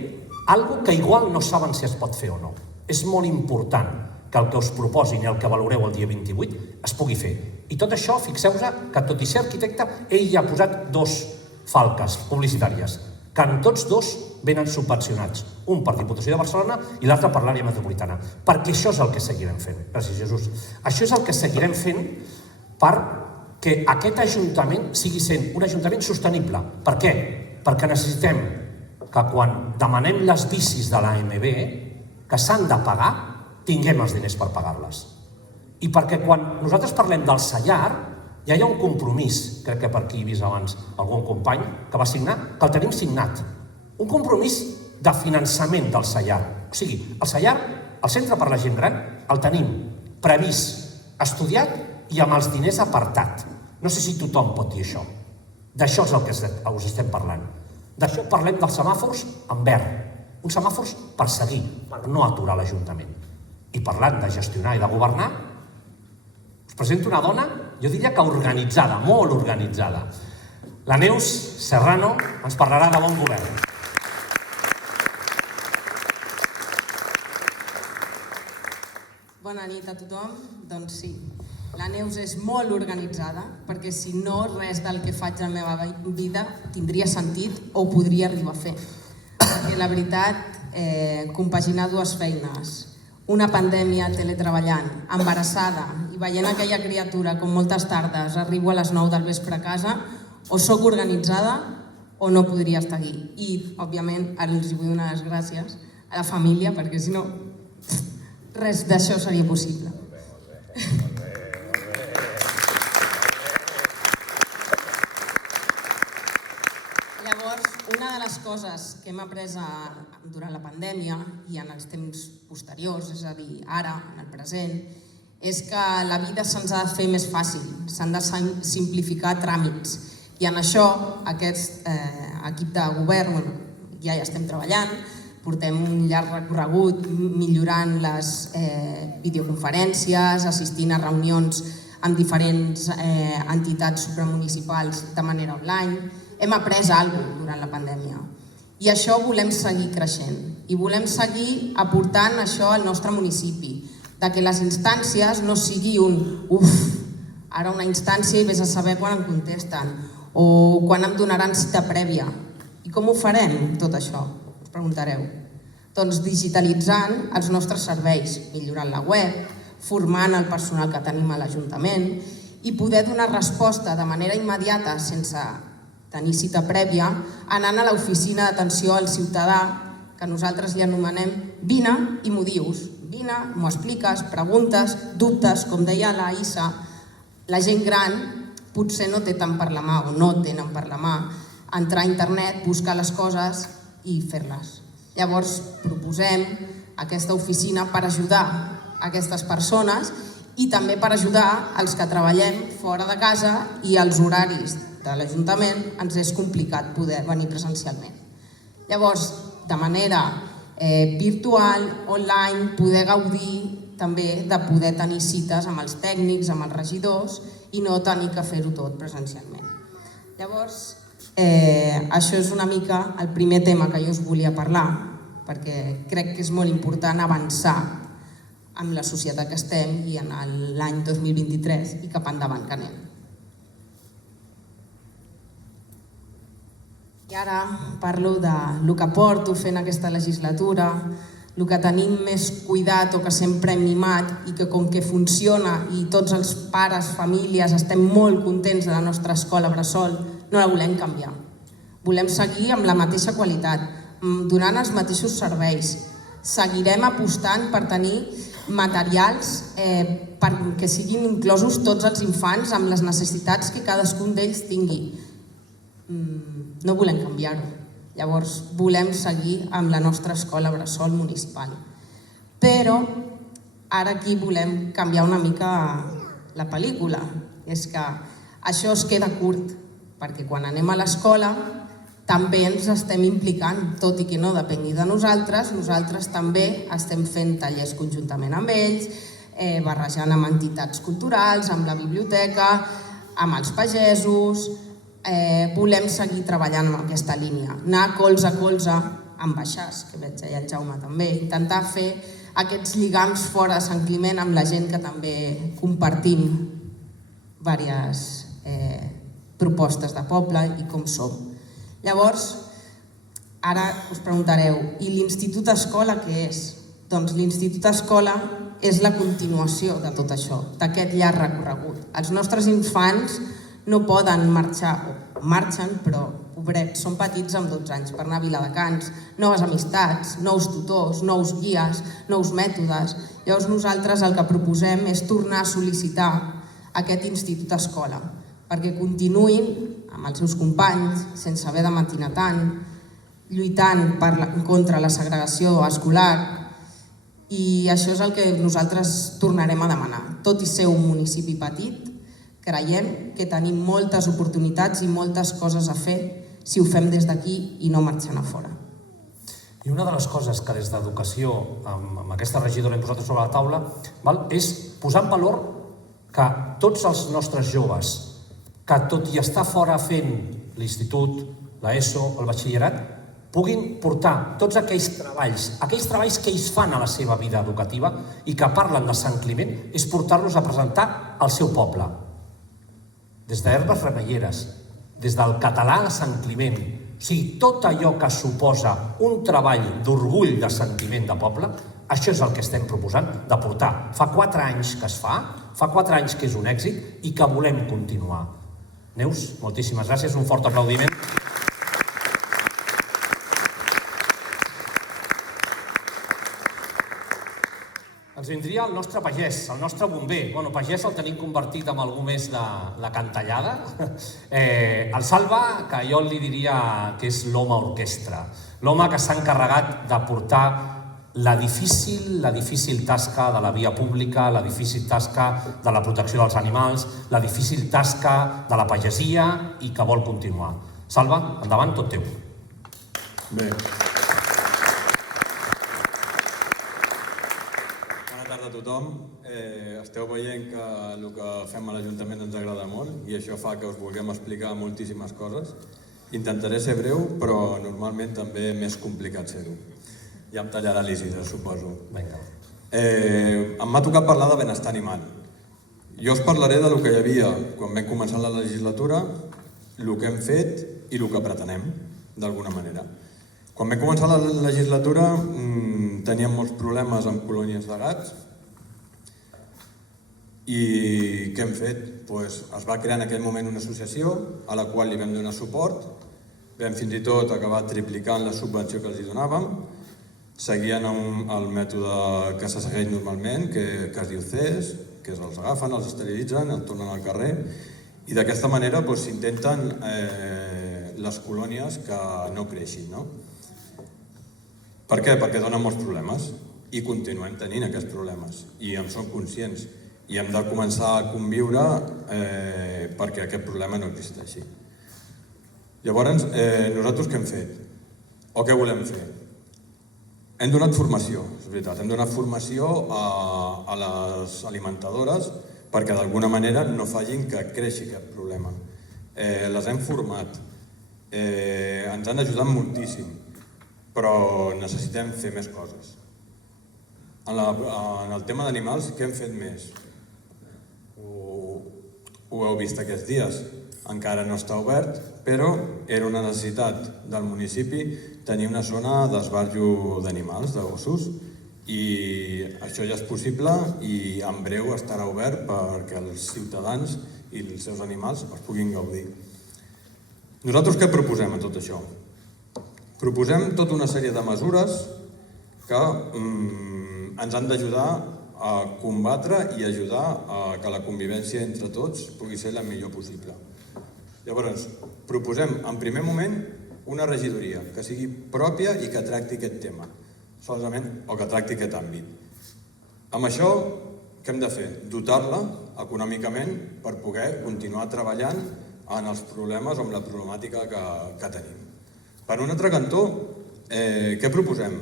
alguna cosa que igual no saben si es pot fer o no. És molt important que el que us proposin i el que valoreu el dia 28 es pugui fer. I tot això, fixeu-vos que tot i ser arquitecte, ell ja ha posat 2 falques publicitàries, que en tots 2 venen subvencionats. Un per Diputació de Barcelona i l'altre per l'àrea metropolitana. Perquè això és el que seguirem fent. Gràcies, Jesús. Això és el que seguirem fent perquè aquest Ajuntament sigui sent un Ajuntament sostenible. Per què? Perquè necessitem que quan demanem les bicis de l'AMB, que s'han de pagar, tinguem els diners per pagar-les. I perquè quan nosaltres parlem del Sallar, ja hi ha un compromís, crec que per aquí he vist abans algun company que va signar, que el tenim signat. Un compromís de finançament del Sallar. O sigui, el Sallar, el centre per la gent gran, el tenim previst, estudiat i amb els diners apartat. No sé si tothom pot dir això. D'això és el que us estem parlant. D'això parlem dels semàfors en verd. Uns semàfors per seguir, per no aturar l'Ajuntament. I parlant de gestionar i de governar, us presento una dona, jo diria que organitzada, molt organitzada. La Neus Serrano ens parlarà de bon govern. Bona nit a tothom. Doncs sí, la Neus és molt organitzada, perquè si no, res del que faig a la meva vida tindria sentit o ho podria arribar a fer. Perquè la veritat, compaginar 2 feines, una pandèmia teletreballant, embarassada i veient aquella criatura com moltes tardes arribo a les 9 del vespre a casa, o sóc organitzada o no podria estar aquí. I, òbviament, ara els vull donar les gràcies a la família, perquè si no, res d'això seria possible. Llavors, una de les coses que hem après durant la pandèmia i en els temps posteriors, és a dir, ara, en el present, és que la vida se'ns ha de fer més fàcil, s'han de simplificar tràmits. I en això, aquest equip de govern, ja hi estem treballant, portem un llarg recorregut millorant les videoconferències, assistint a reunions amb diferents entitats supramunicipals de manera online. Hem après alguna cosa durant la pandèmia. I això volem seguir creixent. I volem seguir aportant això al nostre municipi, de que les instàncies no sigui ara una instància i vés a saber quan em contesten, o quan em donaran cita prèvia. I com ho farem, tot això? Us preguntareu. Doncs digitalitzant els nostres serveis, millorant la web, formant el personal que tenim a l'Ajuntament i poder donar resposta de manera immediata, sense tenir cita prèvia, anant a l'oficina d'atenció al ciutadà, que nosaltres li anomenem vine i m'ho dius. Vine, m'ho expliques, preguntes, dubtes, com deia la Issa, la gent gran potser no té tant per la mà o no tenen per la mà entrar a internet, buscar les coses i fer-les. Llavors proposem aquesta oficina per ajudar aquestes persones i també per ajudar els que treballem fora de casa i els horaris de l'Ajuntament ens és complicat poder venir presencialment. Llavors, de manera virtual, online, poder gaudir també de poder tenir cites amb els tècnics, amb els regidors i no tenir que fer-ho tot presencialment. Llavors, això és una mica el primer tema que jo us volia parlar, perquè crec que és molt important avançar amb la societat que estem i en l'any 2023 i cap endavant que anem. I ara parlo del que porto fent aquesta legislatura, el que tenim més cuidat o que sempre hem mimat i que com que funciona i tots els pares, famílies estem molt contents de la nostra escola bressol, no la volem canviar. Volem seguir amb la mateixa qualitat, donant els mateixos serveis. Seguirem apostant per tenir materials perquè siguin inclosos tots els infants amb les necessitats que cadascun d'ells tingui. No volem canviar-ho. Llavors, volem seguir amb la nostra escola bressol municipal. Però ara aquí volem canviar una mica la pel·lícula. És que això es queda curt, perquè quan anem a l'escola també ens estem implicant, tot i que no depengui de nosaltres també estem fent tallers conjuntament amb ells, barrejant amb entitats culturals, amb la biblioteca, amb els pagesos. Volem seguir treballant en aquesta línia, anar colze a colze amb Baixàs, que veig allà el Jaume també, intentar fer aquests lligams fora de Sant Climent amb la gent que també compartim diverses propostes de poble i com som. Llavors, ara us preguntareu, i l'Institut Escola què és? Doncs l'Institut Escola és la continuació de tot això, d'aquest llarg recorregut. Els nostres infants no poden marxar, o marxen, però pobrets, són petits amb 12 anys per anar a Viladecans, noves amistats, nous tutors, nous guies, nous mètodes. Llavors nosaltres el que proposem és tornar a sol·licitar aquest Institut Escola, perquè continuïn amb els seus companys, sense haver de matinar tant, lluitant contra la segregació escolar, i això és el que nosaltres tornarem a demanar. Tot i ser un municipi petit, creiem que tenim moltes oportunitats i moltes coses a fer si ho fem des d'aquí i no marxant a fora. I una de les coses que des d'Educació, amb aquesta regidora hem posat sobre la taula, és posar en valor que tots els nostres joves, que tot i estar fora fent l'institut, l'ESO, el batxillerat, puguin portar tots aquells treballs que ells fan a la seva vida educativa i que parlen de Sant Climent, és portar-los a presentar al seu poble. Des d'herbes remeieres, des del català a Sant Climent, o sigui, tot allò que suposa un treball d'orgull de sentiment de poble, això és el que estem proposant de portar. Fa 4 anys que es fa 4 anys que és un èxit i que volem continuar. Neus, moltíssimes gràcies, un fort aplaudiment. Ens vindria el nostre pagès, el nostre bomber. Bueno, pagès el tenim convertit en algú més de la cantallada. El Salva, que jo li diria que és l'home orquestra. L'home que s'ha encarregat de portar la difícil tasca de la via pública, la difícil tasca de la protecció dels animals, la difícil tasca de la pagesia i que vol continuar. Salva, endavant, tot teu. Bé. A tothom, esteu veient que el que fem a l'Ajuntament ens agrada molt i això fa que us vulguem explicar moltíssimes coses. Intentaré ser breu, però normalment també més complicat ser-ho. Ja em tallarà l'Isidre, suposo. Em m'ha tocat parlar de benestar animal. Jo us parlaré del que hi havia quan vam començar la legislatura, el que hem fet i el que pretenem, d'alguna manera. Quan vam començar la legislatura teníem molts problemes amb colònies de gats. I què hem fet? Es va crear en aquell moment una associació a la qual li vam donar suport, vam fins i tot acabar triplicant la subvenció que els donàvem, seguien el mètode que se segueix normalment, que es diu CES, que els agafen, els esterilitzen, els tornen al carrer, i d'aquesta manera s'intenten les colònies que no creixin. Per què? Perquè donen molts problemes i continuem tenint aquests problemes i en som conscients. I hem de començar a conviure perquè aquest problema no existeixi. Llavors, nosaltres què hem fet? O què volem fer? Hem donat formació, és veritat, hem donat formació a les alimentadores perquè d'alguna manera no facin que creixi aquest problema. Les hem format, ens han ajudat moltíssim, però necessitem fer més coses. En el tema d'animals, què hem fet més? Ho heu vist aquests dies, encara no està obert, però era una necessitat del municipi tenir una zona d'esbarjo d'animals, de gossos, i això ja és possible i en breu estarà obert perquè els ciutadans i els seus animals es puguin gaudir. Nosaltres què proposem a tot això? Proposem tota una sèrie de mesures que ens han d'ajudar a combatre i ajudar a que la convivència entre tots pugui ser la millor possible. Llavors, proposem en primer moment una regidoria que sigui pròpia i que tracti aquest tema, solament, o que tracti aquest àmbit. Amb això, què hem de fer? Dotar-la econòmicament per poder continuar treballant en els problemes o en la problemàtica que tenim. Per un altre cantó, què proposem?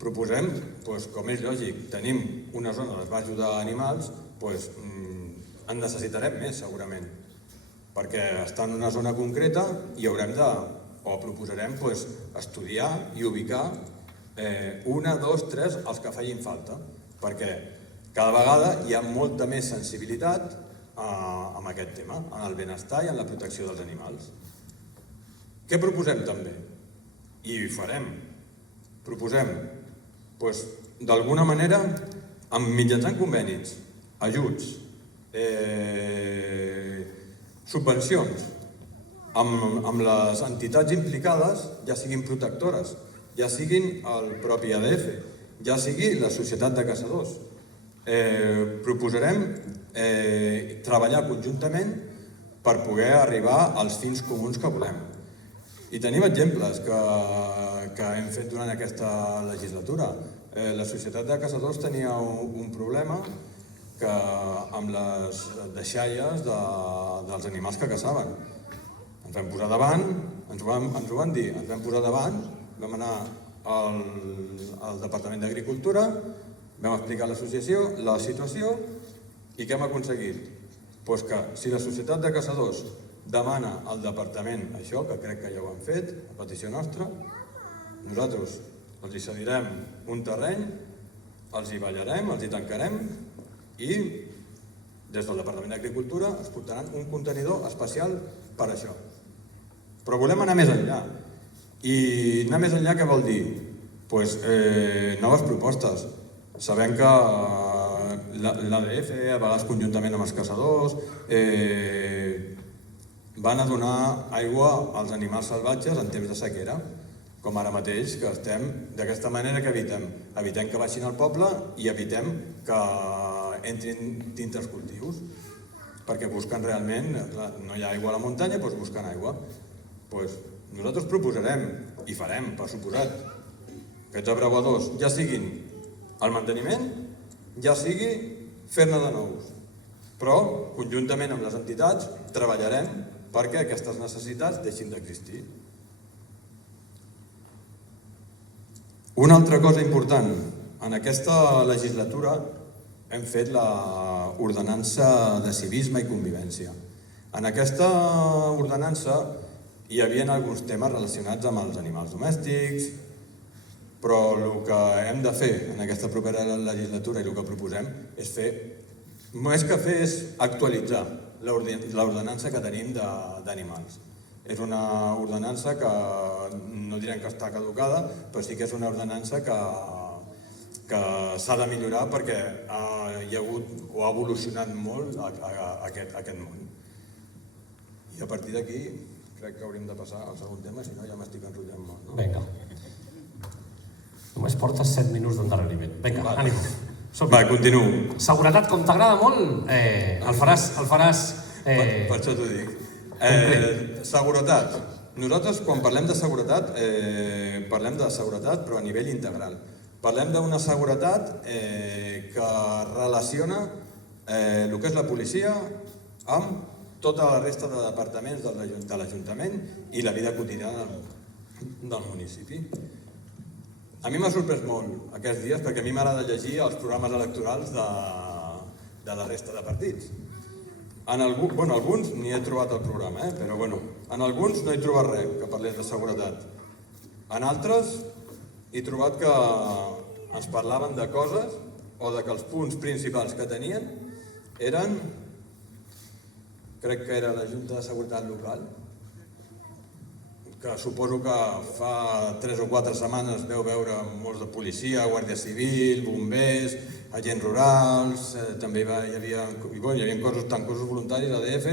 Proposem, com és lògic, tenim una zona de baixos d'animals, en necessitarem més segurament, perquè està en una zona concreta i haurem de, o proposarem, estudiar i ubicar una, dos, tres, els que facin falta, perquè cada vegada hi ha molta més sensibilitat amb aquest tema, en el benestar i en la protecció dels animals. Què proposem també? I ho farem. Proposem, d'alguna manera, mitjançant convenis, ajuts, subvencions, amb les entitats implicades, ja siguin protectores, ja siguin el propi ADF, ja sigui la Societat de Caçadors. Proposarem treballar conjuntament per poder arribar als fins comuns que volem. I tenim exemples que hem fet durant aquesta legislatura. La Societat de Caçadors tenia un problema amb les deixalles dels animals que caçaven. Ens vam posar davant, ens ho van dir, ens vam posar davant, vam anar al Departament d'Agricultura, vam explicar a l'associació la situació i què hem aconseguit? Que si la Societat de Caçadors demana al departament això, que crec que ja ho han fet, a petició nostra, nosaltres els hi cedirem un terreny, els hi ballarem, els hi tancarem i des del Departament d'Agricultura es portaran un contenidor especial per això. Però volem anar més enllà. I anar més enllà què vol dir? Noves propostes. Sabem que l'ADF, a vegades conjuntament amb els caçadors, van a donar aigua als animals salvatges en temps de sequera, com ara mateix, que estem d'aquesta manera que evitem que baixin al poble i evitem que entrin dintre els cultius, perquè busquen realment, no hi ha aigua a la muntanya, doncs busquen aigua. Nosaltres proposarem, i farem, per suposat, aquests abreuadors ja siguin el manteniment, ja sigui fer-ne de nous. Però, conjuntament amb les entitats, treballarem perquè aquestes necessitats deixin d'existir. Una altra cosa important, en aquesta legislatura hem fet l'ordenança de civisme i convivència. En aquesta ordenança hi havia alguns temes relacionats amb els animals domèstics, però el que hem de fer en aquesta propera legislatura i el que proposem és fer, més que fer, és actualitzar l'ordenança que tenim d'animals. És una ordenança que no direm que està caducada, però sí que és una ordenança que s'ha de millorar perquè hi ha hagut o ha evolucionat molt aquest món. I a partir d'aquí crec que hauríem de passar al segon tema, si no ja m'estic enrotllant molt. Vinga. Només portes 7 minuts d'endarreriment. Vinga, ànim. Va, continuo. Seguretat, com t'agrada molt, el faràs... Per això t'ho dic. Seguretat. Nosaltres, quan parlem de seguretat però a nivell integral. Parlem d'una seguretat que relaciona el que és la policia amb tota la resta de departaments de l'Ajuntament i la vida quotidiana del municipi. A mi m'ha sorprès molt aquests dies perquè a mi m'agrada llegir els programes electorals de la resta de partits. En alguns n'hi he trobat el programa, però en alguns no he trobat res que parlés de seguretat. En altres he trobat que ens parlaven de coses o que els punts principals que tenien eren, crec que era la Junta de Seguretat Local, que suposo que fa 3 o 4 setmanes veu veure molts de policia, guàrdia civil, bombers, agents rurals, també hi havia tant cossos voluntaris, ADF,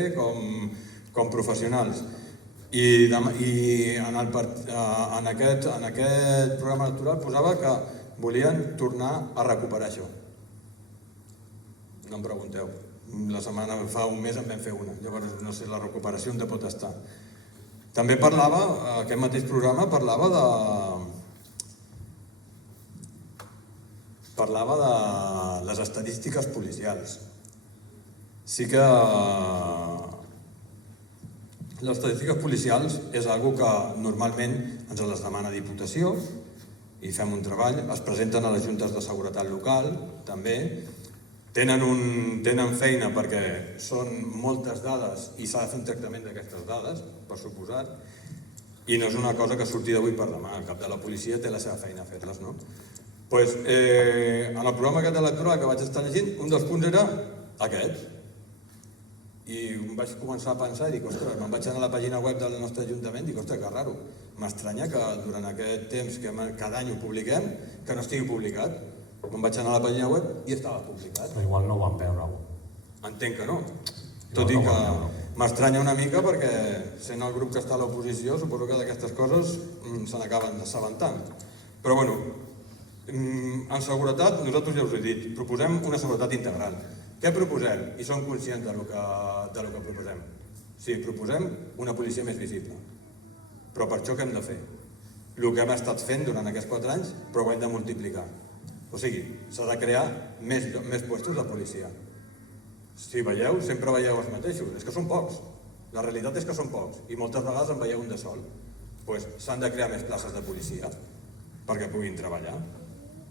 com professionals. I en aquest programa electoral posava que volien tornar a recuperar això. No em pregunteu. La setmana fa un mes en vam fer una, llavors no sé la recuperació on pot estar. També parlava, aquest mateix programa parlava de les estadístiques policials. Sí que les estadístiques policials és una que normalment ens les demana Diputació i fem un treball, es presenten a les juntes de seguretat local, també. Tenen feina perquè són moltes dades i s'ha de fer un tractament d'aquestes dades, per suposat, i no és una cosa que surti d'avui per demà. El cap de la policia té la seva feina a fer-les, no? Doncs en el programa aquest electoral que vaig estar llegint, un dels punts era aquest. I em vaig començar a pensar i dic, ostres, me'n vaig anar a la pàgina web del nostre ajuntament i dic, ostres, que raro. M'estranya que durant aquest temps que cada any ho publiquem, que no estigui publicat. Me'n vaig anar a la pàgina web i estava publicat. Però igual no ho van veure. Entenc que no. Tot i que m'estranya una mica perquè, sent el grup que està a l'oposició, suposo que d'aquestes coses se n'acaben assabentant. Però bueno, en seguretat, nosaltres ja us he dit, proposem una seguretat integral. Què proposem? I som conscients del que proposem. Sí, proposem una policia més visible. Però per això què hem de fer? El que hem estat fent durant aquests 4 anys, però ho hem de multiplicar. O sigui, s'ha de crear més puestos de policia. Si veieu, sempre veieu els mateixos. És que són pocs. La realitat és que són pocs. I moltes vegades en veieu un de sol. Doncs s'han de crear més places de policia perquè puguin treballar.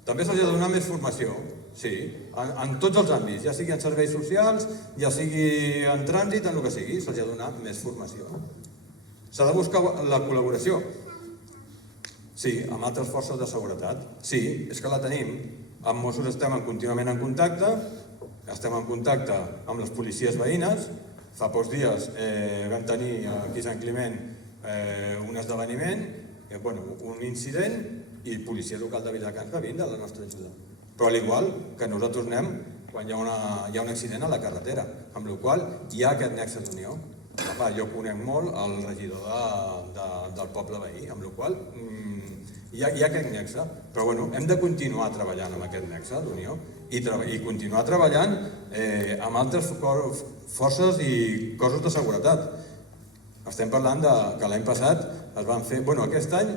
També s'ha de donar més formació. Sí, en tots els àmbits, ja sigui en serveis socials, ja sigui en trànsit, en el que sigui, s'ha de donar més formació. S'ha de buscar la col·laboració. Sí, amb altres forces de seguretat. Sí, és que la tenim. Amb Mossos estem contínuament en contacte, estem en contacte amb les policies veïnes. Fa pocs dies vam tenir aquí a Sant Climent un esdeveniment, un incident, i policia local de Viladecans va vindre a la nostra ajuda. Però al igual que nosaltres anem quan hi ha un accident a la carretera, amb la qual cosa hi ha aquest nexe d'unió. Jo conec molt el regidor del poble veí, amb la qual cosa hi ha aquest nexe. Però hem de continuar treballant amb aquest nexe d'unió i continuar treballant amb altres forces i cossos de seguretat. Estem parlant que l'any passat es van fer... Aquest any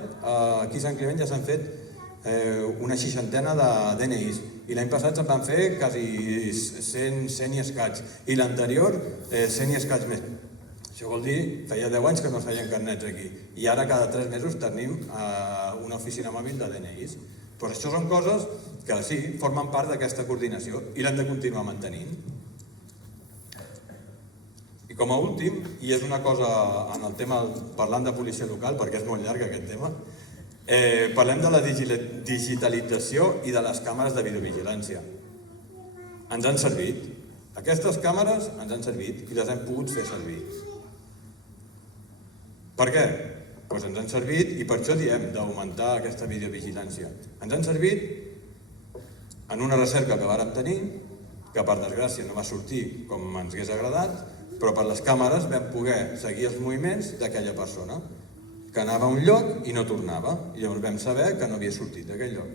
aquí a Sant Climent ja s'han fet una 60ena de DNIs i l'any passat se'n van fer quasi 100 i escaig i l'anterior 100 i escaig més. Això vol dir, feia 10 anys que no es feien carnets aquí i ara cada 3 mesos tenim una oficina mòbil de DNIs. Però això són coses que sí, formen part d'aquesta coordinació i l'hem de continuar mantenint. I com a últim, i és una cosa en el tema, parlant de policia local, perquè és molt llarg aquest tema, parlem de la digitalització i de les càmeres de videovigilància. Ens han servit. Aquestes càmeres ens han servit i les hem pogut fer servir. Per què? Doncs ens han servit i per això diem d'augmentar aquesta videovigilància. Ens han servit en una recerca que vàrem tenir, que per desgràcia no va sortir com ens hagués agradat, però per les càmeres vam poder seguir els moviments d'aquella persona, que anava a un lloc i no tornava. I llavors vam saber que no havia sortit d'aquell lloc.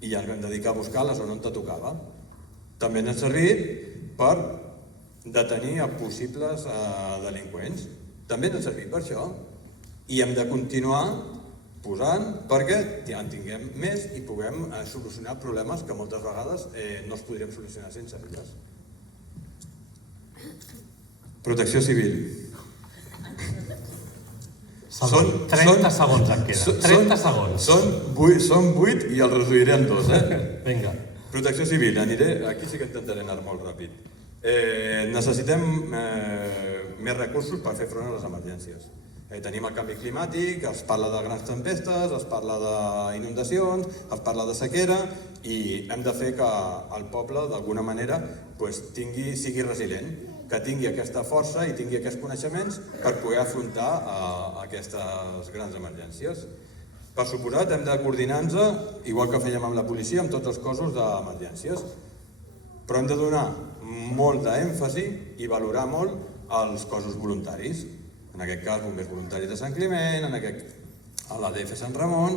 I ja ens vam dedicar a buscar la zona on tocava. També ens ha servit per detenir possibles delinqüents. També ens ha servit per això. I hem de continuar posant perquè en tinguem més i puguem solucionar problemes que moltes vegades no els podríem solucionar sense elles. Protecció civil. Són 30 segons en queden. 30 segons. Són 8 i els reduiré en 2, Vinga. Protecció civil. Aquí sí que intentaré anar molt ràpid. Necessitem més recursos per fer front a les emergències. Tenim el canvi climàtic, es parla de grans tempestes, es parla d'inundacions, es parla de sequera i hem de fer que el poble, d'alguna manera, sigui resilient, que tingui aquesta força i tingui aquests coneixements per poder afrontar aquestes grans emergències. Per suposat, hem de coordinar-nos, igual que fèiem amb la policia, amb tots els cossos d'emergències. Però hem de donar molt d'èmfasi i valorar molt els cossos voluntaris. En aquest cas, bombers voluntaris de Sant Climent, a l'ADF Sant Ramon,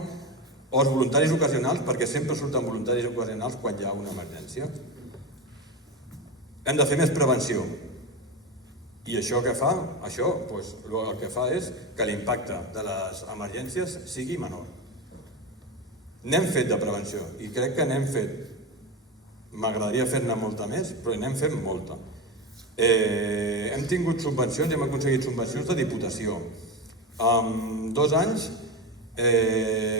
o els voluntaris ocasionals, perquè sempre surten voluntaris ocasionals quan hi ha una emergència. Hem de fer més prevenció. I això què fa? Això el que fa és que l'impacte de les emergències sigui menor. N'hem fet de prevenció i crec que n'hem fet, m'agradaria fer-ne molta més, però n'hem fet molta. Hem tingut subvencions, hem aconseguit subvencions de Diputació. En 2 anys,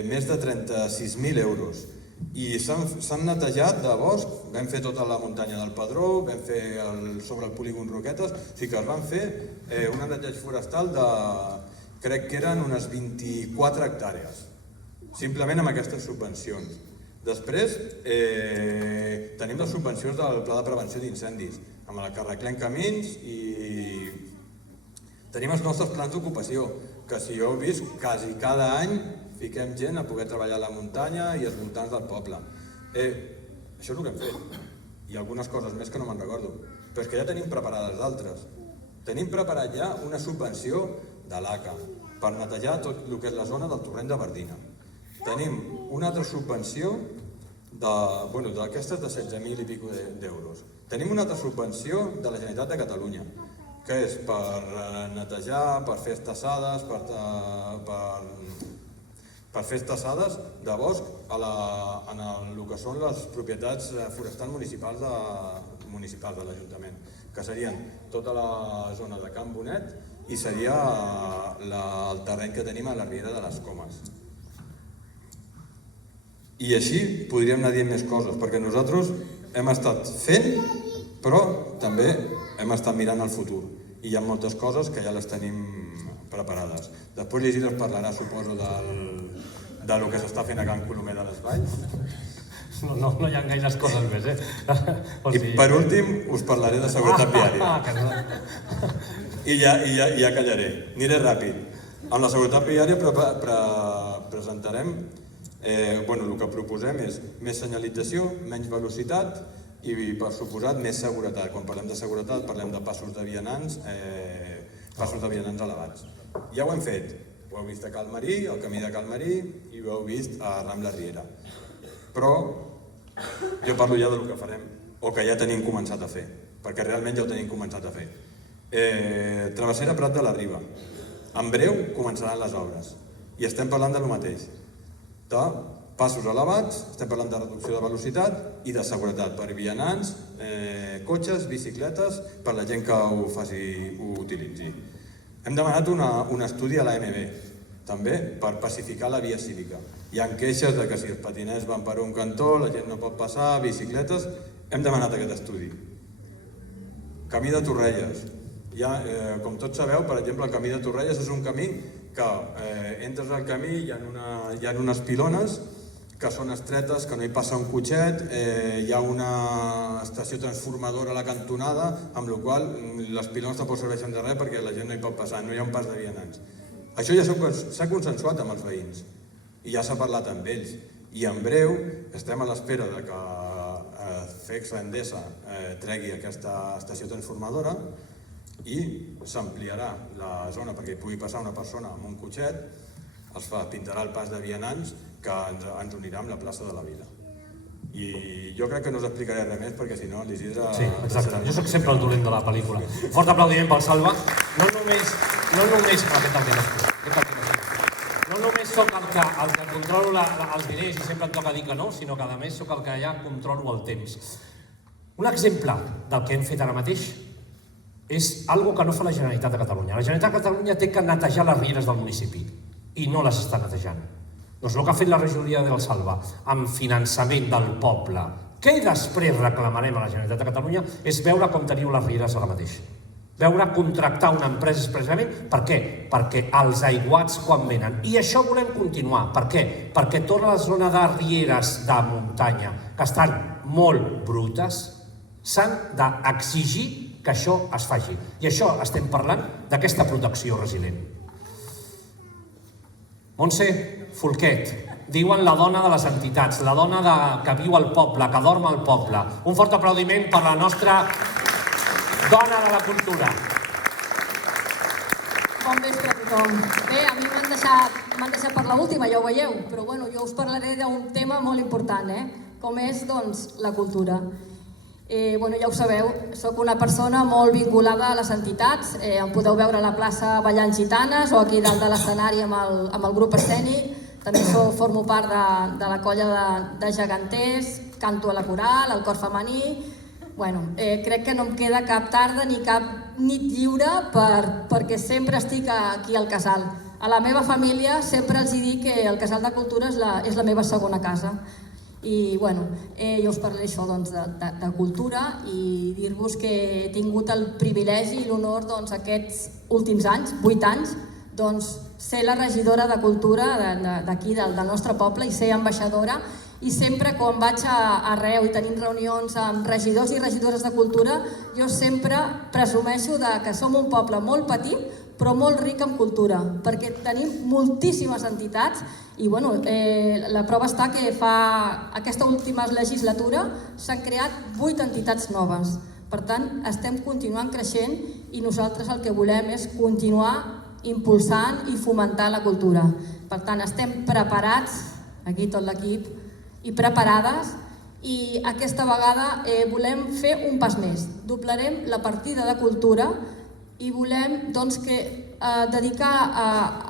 més de 36.000 euros. I s'han netejat de bosc, vam fer tota la muntanya del Pedró, vam fer sobre el polígon Roquetes, o sigui que es van fer un neteig forestal de, crec que eren unes 24 hectàrees, simplement amb aquestes subvencions. Després tenim les subvencions del Pla de Prevenció d'Incendis, amb la que arreglem camins i tenim els nostres plans d'ocupació, que si heu vist, quasi cada any fiquem gent a poder treballar a la muntanya i als voltants del poble. Això és el que hem fet. I algunes coses més que no me'n recordo. Però és que ja tenim preparades d'altres. Tenim preparat ja una subvenció de l'ACA per netejar tot el que és la zona del torrent de Bardina. Tenim una altra subvenció d'aquestes de 16.000 i pico d'euros. Tenim una altra subvenció de la Generalitat de Catalunya, que és per netejar, per fer estassades, per fer estassades de bosc en el que són les propietats forestals municipals de l'Ajuntament, que serien tota la zona de Can Bonet i seria el terreny que tenim a la Riera de les Comes. I així podríem anar dient més coses, perquè nosaltres hem estat fent, però també hem estat mirant al futur. I hi ha moltes coses que ja les tenim preparades. Després l'Isidre us parlarà, suposo, del que s'està fent a Can Colomer de les Valls. No hi ha gaires coses més, I per últim us parlaré de seguretat viària. I ja callaré. Aniré ràpid. Amb la seguretat viària presentarem, el que proposem és més senyalització, menys velocitat i, per suposat, més seguretat. Quan parlem de seguretat parlem de passos de vianants elevats. Ja ho hem fet. Ho heu vist a Cal Marí, al camí de Cal Marí, i ho heu vist a Rambla Riera. Però jo parlo ja del que farem, o que ja tenim començat a fer, perquè realment ja ho tenim començat a fer. Travessera Prat de la Riba. En breu començaran les obres, i estem parlant del mateix. De passos elevats, estem parlant de reducció de velocitat i de seguretat per vianants, cotxes, bicicletes, per la gent que ho utilitzi. Hem demanat un estudi a l'AMB, també, per pacificar la via cívica. Hi ha queixes de que si els patinets van per un cantó, la gent no pot passar, bicicletes... Hem demanat aquest estudi. Camí de Torrelles. Com tots sabeu, per exemple, el camí de Torrelles és un camí que entres al camí, hi ha unes pilones que són estretes, que no hi passa un cotxet, hi ha una estació transformadora a la cantonada, amb la qual les pilones tampoc serveixen de res perquè la gent no hi pot passar, no hi ha un pas de vianants. Això ja s'ha consensuat amb els veïns i ja s'ha parlat amb ells. I en breu estem a l'espera que FECSA Endesa tregui aquesta estació transformadora i s'ampliarà la zona perquè hi pugui passar una persona amb un cotxet, es pintarà el pas de vianants que ens unirà amb la plaça de la Vila. I jo crec que no us explicaré res més perquè si no l'Isidre... Sí, exacte. Jo soc sempre el dolent de la pel·lícula. Fort aplaudiment pel Salva. No només soc el que controlo els diners i sempre em toca dir que no, sinó que a més soc el que ja controlo el temps. Un exemple del que hem fet ara mateix és algo que no fa la Generalitat de Catalunya. La Generalitat de Catalunya té que netejar les rieres del municipi i no les està netejant. Doncs el que ha fet la regidoria del Salva amb finançament del poble, que després reclamarem a la Generalitat de Catalunya, és veure com teniu les rieres ara mateix. Veure contractar una empresa expressament. Per què? Perquè els aiguats quan venen. I això volem continuar. Per què? Perquè tota la zona de rieres de muntanya, que estan molt brutes, s'han d'exigir que això es faci. I això estem parlant d'aquesta protecció resilient. Montse Folquet, diuen la dona de les entitats, la dona que viu al poble, que dorm al poble. Un fort aplaudiment per la nostra dona de la cultura. Bon vespre a tothom. Bé, a mi m'han deixat per l'última, ja ho veieu, però bueno, jo us parlaré d'un tema molt important, com és, doncs, la cultura. Ja ho sabeu, sóc una persona molt vinculada a les entitats, em podeu veure a la plaça ballant gitanes o aquí dalt de l'escenari amb el grup escènic, també formo part de la colla de geganters, canto a la coral, al cor femení. Crec que no em queda cap tarda ni cap nit lliure perquè sempre estic aquí al casal. A la meva família sempre els dic que el Casal de Cultura és la meva segona casa. I jo us parlaré això de cultura i dir-vos que he tingut el privilegi i l'honor aquests últims anys, 8 anys, ser la regidora de cultura d'aquí, del nostre poble, i ser ambaixadora. I sempre quan vaig arreu i tenim reunions amb regidors i regidores de cultura, jo sempre presumeixo que som un poble molt petit però molt ric en cultura, perquè tenim moltíssimes entitats i la prova està que aquesta última legislatura s'han creat 8 entitats noves. Per tant, estem continuant creixent i nosaltres el que volem és continuar impulsant i fomentar la cultura. Per tant, estem preparats, aquí tot l'equip, i preparades, i aquesta vegada volem fer un pas més. Doblarem la partida de cultura i volem dedicar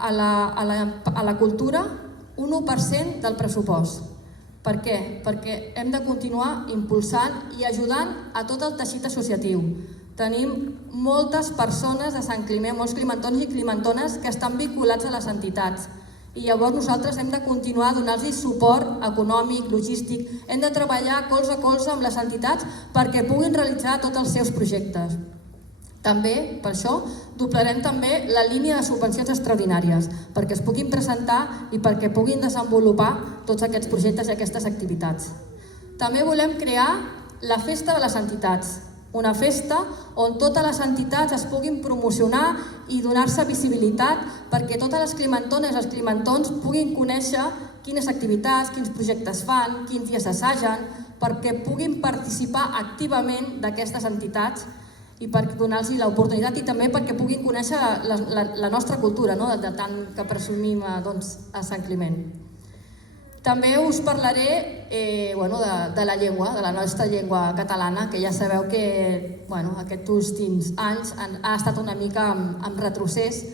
a la cultura un 1% del pressupost. Per què? Perquè hem de continuar impulsant i ajudant a tot el teixit associatiu. Tenim moltes persones de Sant Climent, molts climentons i climentones que estan vinculats a les entitats. I llavors nosaltres hem de continuar a donar-los suport econòmic, logístic, hem de treballar colze a colze amb les entitats perquè puguin realitzar tots els seus projectes. També, per això, doblarem també la línia de subvencions extraordinàries, perquè es puguin presentar i perquè puguin desenvolupar tots aquests projectes i aquestes activitats. També volem crear la Festa de les Entitats, una festa on totes les entitats es puguin promocionar i donar-se visibilitat perquè totes les climentones i els climentons puguin conèixer quines activitats, quins projectes fan, quins dies assagen, perquè puguin participar activament d'aquestes entitats i per donar-los l'oportunitat i també perquè puguin conèixer la nostra cultura, de tant que presumim a Sant Climent. També us parlaré de la llengua, de la nostra llengua catalana, que ja sabeu que aquests últims anys ha estat una mica en retrocés.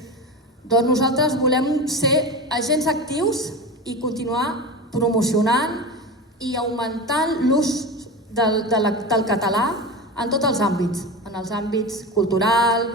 Doncs nosaltres volem ser agents actius i continuar promocionant i augmentant l'ús del català en tots els àmbits, en els àmbits cultural,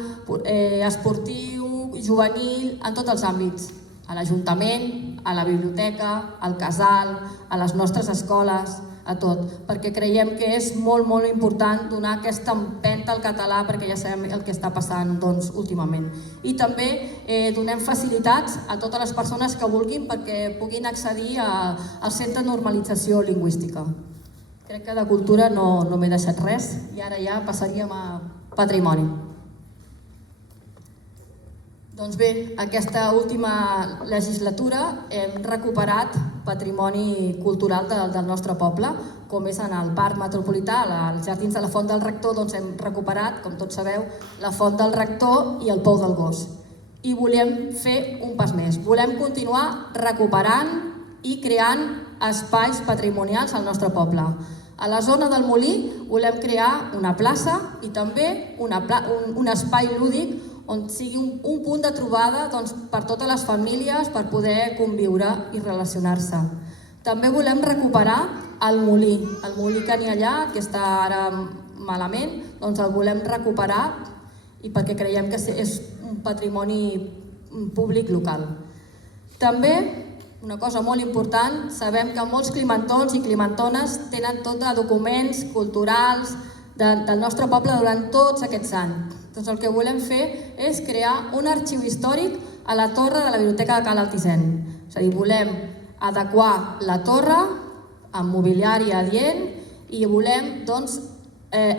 esportiu, juvenil, en tots els àmbits, a l'Ajuntament, a la biblioteca, al casal, a les nostres escoles, a tot, perquè creiem que és molt, molt important donar aquesta empenta al català perquè ja sabem el que està passant últimament. I també donem facilitats a totes les persones que vulguin perquè puguin accedir al centre de normalització lingüística. Crec que de cultura no m'he deixat res i ara ja passaríem a patrimoni. Doncs bé, aquesta última legislatura hem recuperat patrimoni cultural del nostre poble, com és en el Parc Metropolità, als Jardins de la Font del Rector, doncs hem recuperat, com tots sabeu, la Font del Rector i el Pou del Gos. I volem fer un pas més. Volem continuar recuperant i creant espais patrimonials al nostre poble. A la zona del Molí volem crear una plaça i també un espai lúdic on sigui un punt de trobada per totes les famílies per poder conviure i relacionar-se. També volem recuperar el molí que n'hi ha allà, que està ara malament, doncs el volem recuperar i perquè creiem que és un patrimoni públic local. També una cosa molt important, sabem que molts climentons i climentones tenen tot de documents culturals del nostre poble durant tots aquests anys. Doncs el que volem fer és crear un arxiu històric a la torre de la Biblioteca de Cal Altisent. És a dir, volem adequar la torre amb mobiliari adient i volem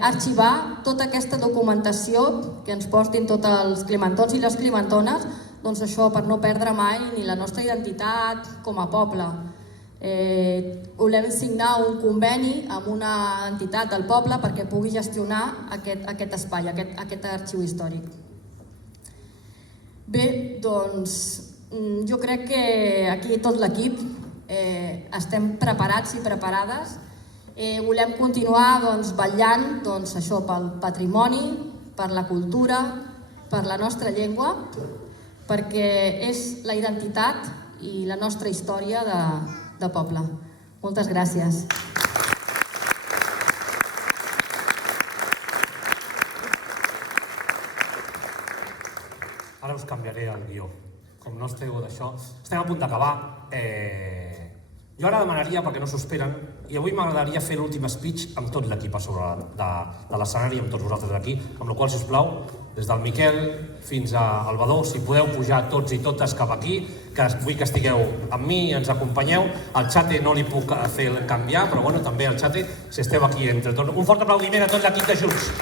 arxivar tota aquesta documentació que ens portin tots els climentons i les climentones, doncs això per no perdre mai ni la nostra identitat com a poble. Volem signar un conveni amb una entitat del poble perquè pugui gestionar aquest espai, aquest arxiu històric. Bé, doncs jo crec que aquí tot l'equip estem preparats i preparades Volem continuar vetllant això pel patrimoni, per la cultura, per la nostra llengua, perquè és la identitat i la nostra història de poble. Moltes gràcies. Ara us canviaré el guió. Com no esteu d'això, estem a punt d'acabar. Jo ara demanaria, perquè no s'ho esperen, i avui m'agradaria fer l'últim speech amb tot l'equip a sobre de l'escenari, amb tots vosaltres aquí, amb la qual, sisplau, des del Miquel fins al Badó, si podeu pujar tots i totes cap aquí, que vull que estigueu amb mi i ens acompanyeu. Al xate no li puc fer canviar, però bueno, també al xate, si esteu aquí entre tots. Un fort aplaudiment a tot l'equip de Junts.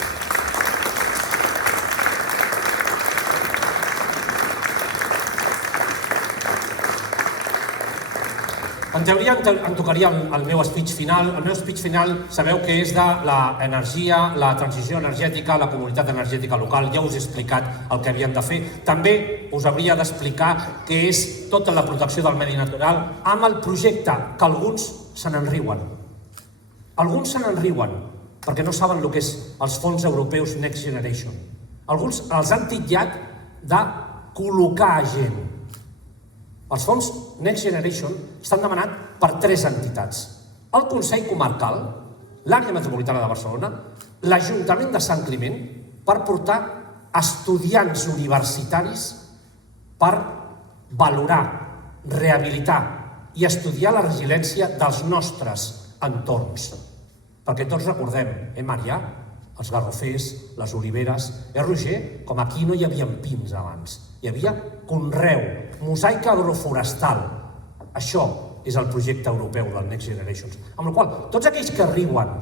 En teoria em tocaria el meu speech final. El meu speech final sabeu que és de l'energia, la transició energètica, la comunitat energètica local. Ja us he explicat el que havien de fer. També us hauria d'explicar què és tota la protecció del medi natural amb el projecte, que alguns se n'enriuen. Alguns se n'enriuen perquè no saben el que és els fons europeus Next Generation. Alguns els han titllat de col·locar gent. Els fons Next Generation estan demanats per 3 entitats. El Consell Comarcal, l'Àrea Metropolitana de Barcelona, l'Ajuntament de Sant Climent, per portar estudiants universitaris per valorar, rehabilitar i estudiar la resiliència dels nostres entorns. Perquè tots recordem, Marià, els garrofers, les oliveres, Roger, com aquí no hi havia pins abans. Hi havia conreu, mosaica agroforestal. Això és el projecte europeu del Next Generation. Amb la qual cosa, tots aquells que riuen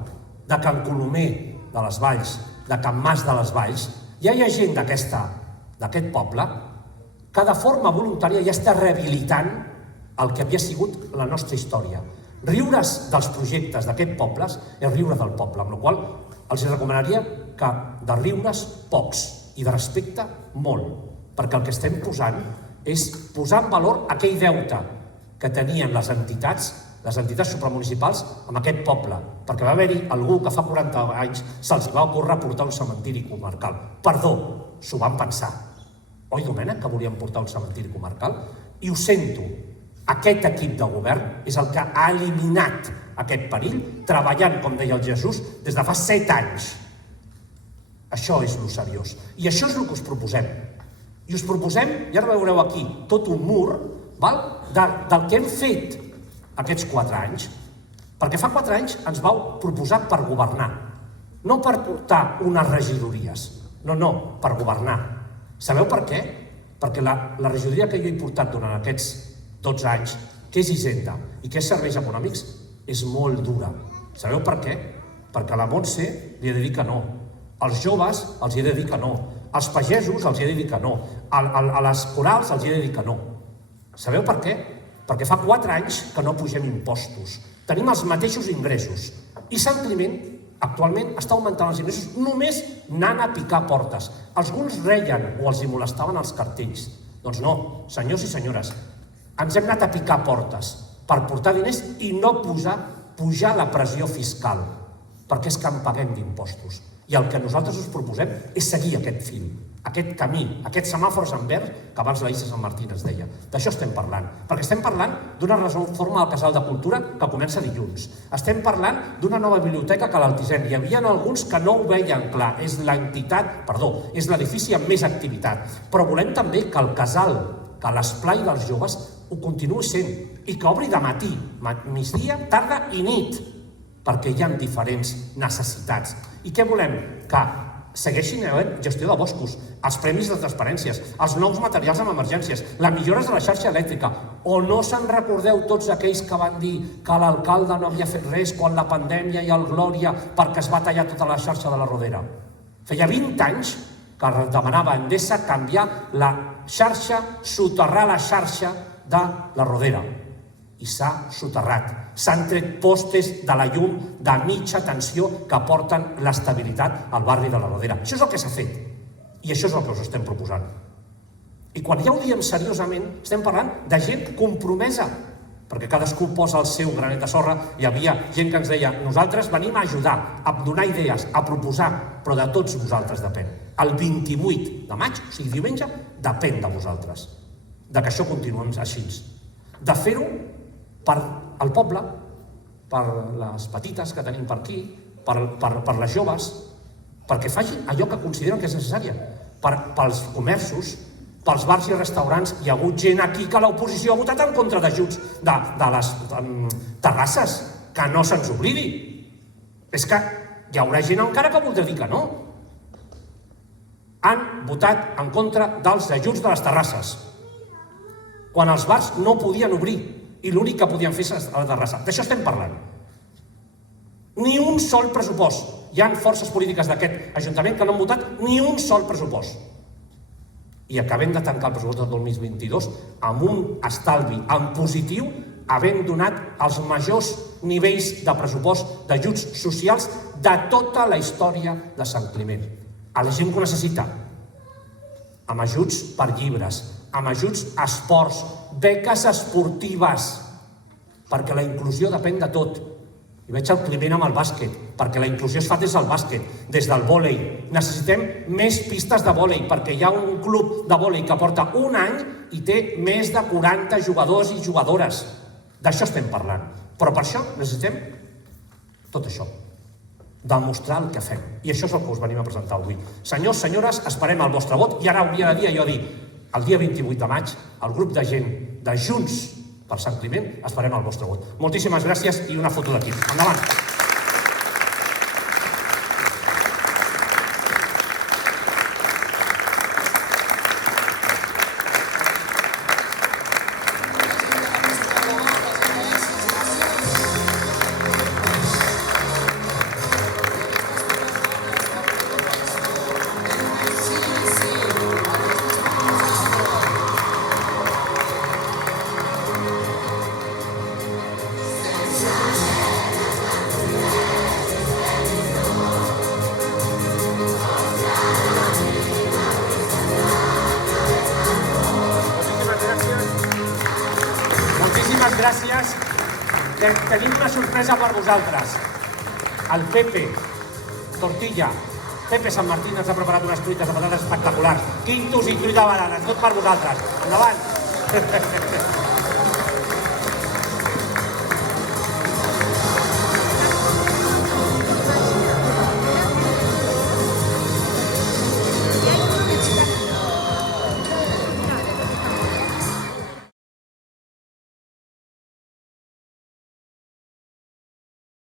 de Can Colomer de les Valls, de Can Mas de les Valls, ja hi ha gent d'aquest poble que de forma voluntària ja està rehabilitant el que havia sigut la nostra història. Riure's dels projectes d'aquests pobles és riure del poble, amb la qual cosa els recomanaria que de riure's pocs i de respecte molt, perquè el que estem posant és posar en valor aquell deute que tenien les entitats supramunicipals amb aquest poble, perquè va haver-hi algú que fa 40 anys se'ls va ocórrer portar un cementiri comarcal. Perdó, s'ho van pensar. Oi, Domènec, que volien portar un cementiri comarcal? I ho sento, aquest equip de govern és el que ha eliminat aquest perill, treballant, com deia el Jesús, des de fa 7 anys. Això és lo seriós. I això és el que us proposem. I us proposem, i ara veureu aquí, tot un mur del que hem fet aquests 4 anys. Perquè fa 4 anys ens vau proposar per governar, no per portar unes regidories, no, per governar. Sabeu per què? Perquè la regidoria que jo he portat durant aquests 12 anys, que és Hisenda i que és serveis econòmics, és molt dura. Sabeu per què? Perquè a la Montse li he de dir que no. Als joves els he de dir que no. Als pagesos els he de dir que no. A les corals els he de dir que no. Sabeu per què? Perquè fa 4 anys que no pugem impostos. Tenim els mateixos ingressos. I Sant Climent actualment està augmentant els ingressos només anant a picar portes. Alguns reien o els hi molestaven els cartells. Doncs no, senyors i senyores, ens hem anat a picar portes per portar diners i no pujar la pressió fiscal, perquè és que en paguem d'impostos. I el que nosaltres us proposem és seguir aquest fil, aquest camí, aquests semàfors en verd que abans la Issa Sant Martín ens deia. D'això estem parlant, perquè estem parlant d'una reforma del Casal de Cultura que comença dilluns. Estem parlant d'una nova biblioteca que a l'Altisent. Hi havia alguns que no ho veien clar, és és l'edifici amb més activitat. Però volem també que el casal, que l'esplai dels joves ho continuï sent i que obri de matí, migdia, tarda i nit, perquè hi ha diferents necessitats. I què volem? Que segueixin havent gestió de boscos, els premis de transparències, els nous materials amb emergències, les millores de la xarxa elèctrica, o no se'n recordeu tots aquells que van dir que l'alcalde no havia fet res quan la pandèmia i el Glòria perquè es va tallar tota la xarxa de la Rodera? Feia 20 anys que demanava Endesa canviar la xarxa, soterrar la xarxa de la Rodera. I s'ha soterrat. S'han tret postes de la llum de mitja tensió que porten l'estabilitat al barri de la Rodera. Això és el que s'ha fet. I això és el que us estem proposant. I quan ja ho diem seriosament, estem parlant de gent compromesa. perquè cadascú posa el seu granet de sorra. Hi havia gent que ens deia: nosaltres venim a ajudar, a donar idees, a proposar, però de tots vosaltres depèn. El 28 de maig, o sigui diumenge, depèn de vosaltres, de que això continuem així, de fer-ho per al poble, per les petites que tenim per aquí, per les joves, perquè facin allò que consideren que és necessari, pels comerços, pels bars i restaurants. Hi ha hagut gent aquí que l'oposició ha votat en contra d'ajuts de les terrasses, que no se'ns oblidi. És que hi haurà gent encara que voldrà dir que no. Han votat en contra dels ajuts de les terrasses, quan els bars no podien obrir i l'únic que podien fer és a la terrassa. D'això estem parlant. Ni un sol pressupost. Hi ha forces polítiques d'aquest Ajuntament que no han votat ni un sol pressupost. I acabem de tancar el pressupost del 2022 amb un estalvi en positiu, havent donat els majors nivells de pressupost d'ajuts socials de tota la història de Sant Climent. A la gent que ho necessita, amb ajuts per llibres, amb ajuts a esports, beques esportives, perquè la inclusió depèn de tot. I veig el Climent amb el bàsquet, perquè la inclusió es fa des del bàsquet, des del vòlei. Necessitem més pistes de vòlei, perquè hi ha un club de vòlei que porta un any i té més de 40 jugadors i jugadores. D'això estem parlant. Però per això necessitem tot això, demostrar el que fem. I això és el que us venim a presentar avui. Senyors, senyores, esperem el vostre vot. I ara hauria de dir allò dir, el dia 28 de maig, el grup de gent de Junts per Sant Climent, esperem el vostre vot. Moltíssimes gràcies i una foto d'equip. Endavant! Gràcies. Tenim una sorpresa per vosaltres. El Pepe Tortilla, Pepe Sant Martín ens ha preparat unes truites de patates espectaculars. Quintos i truita de bananes, tot per vosaltres. Endavant.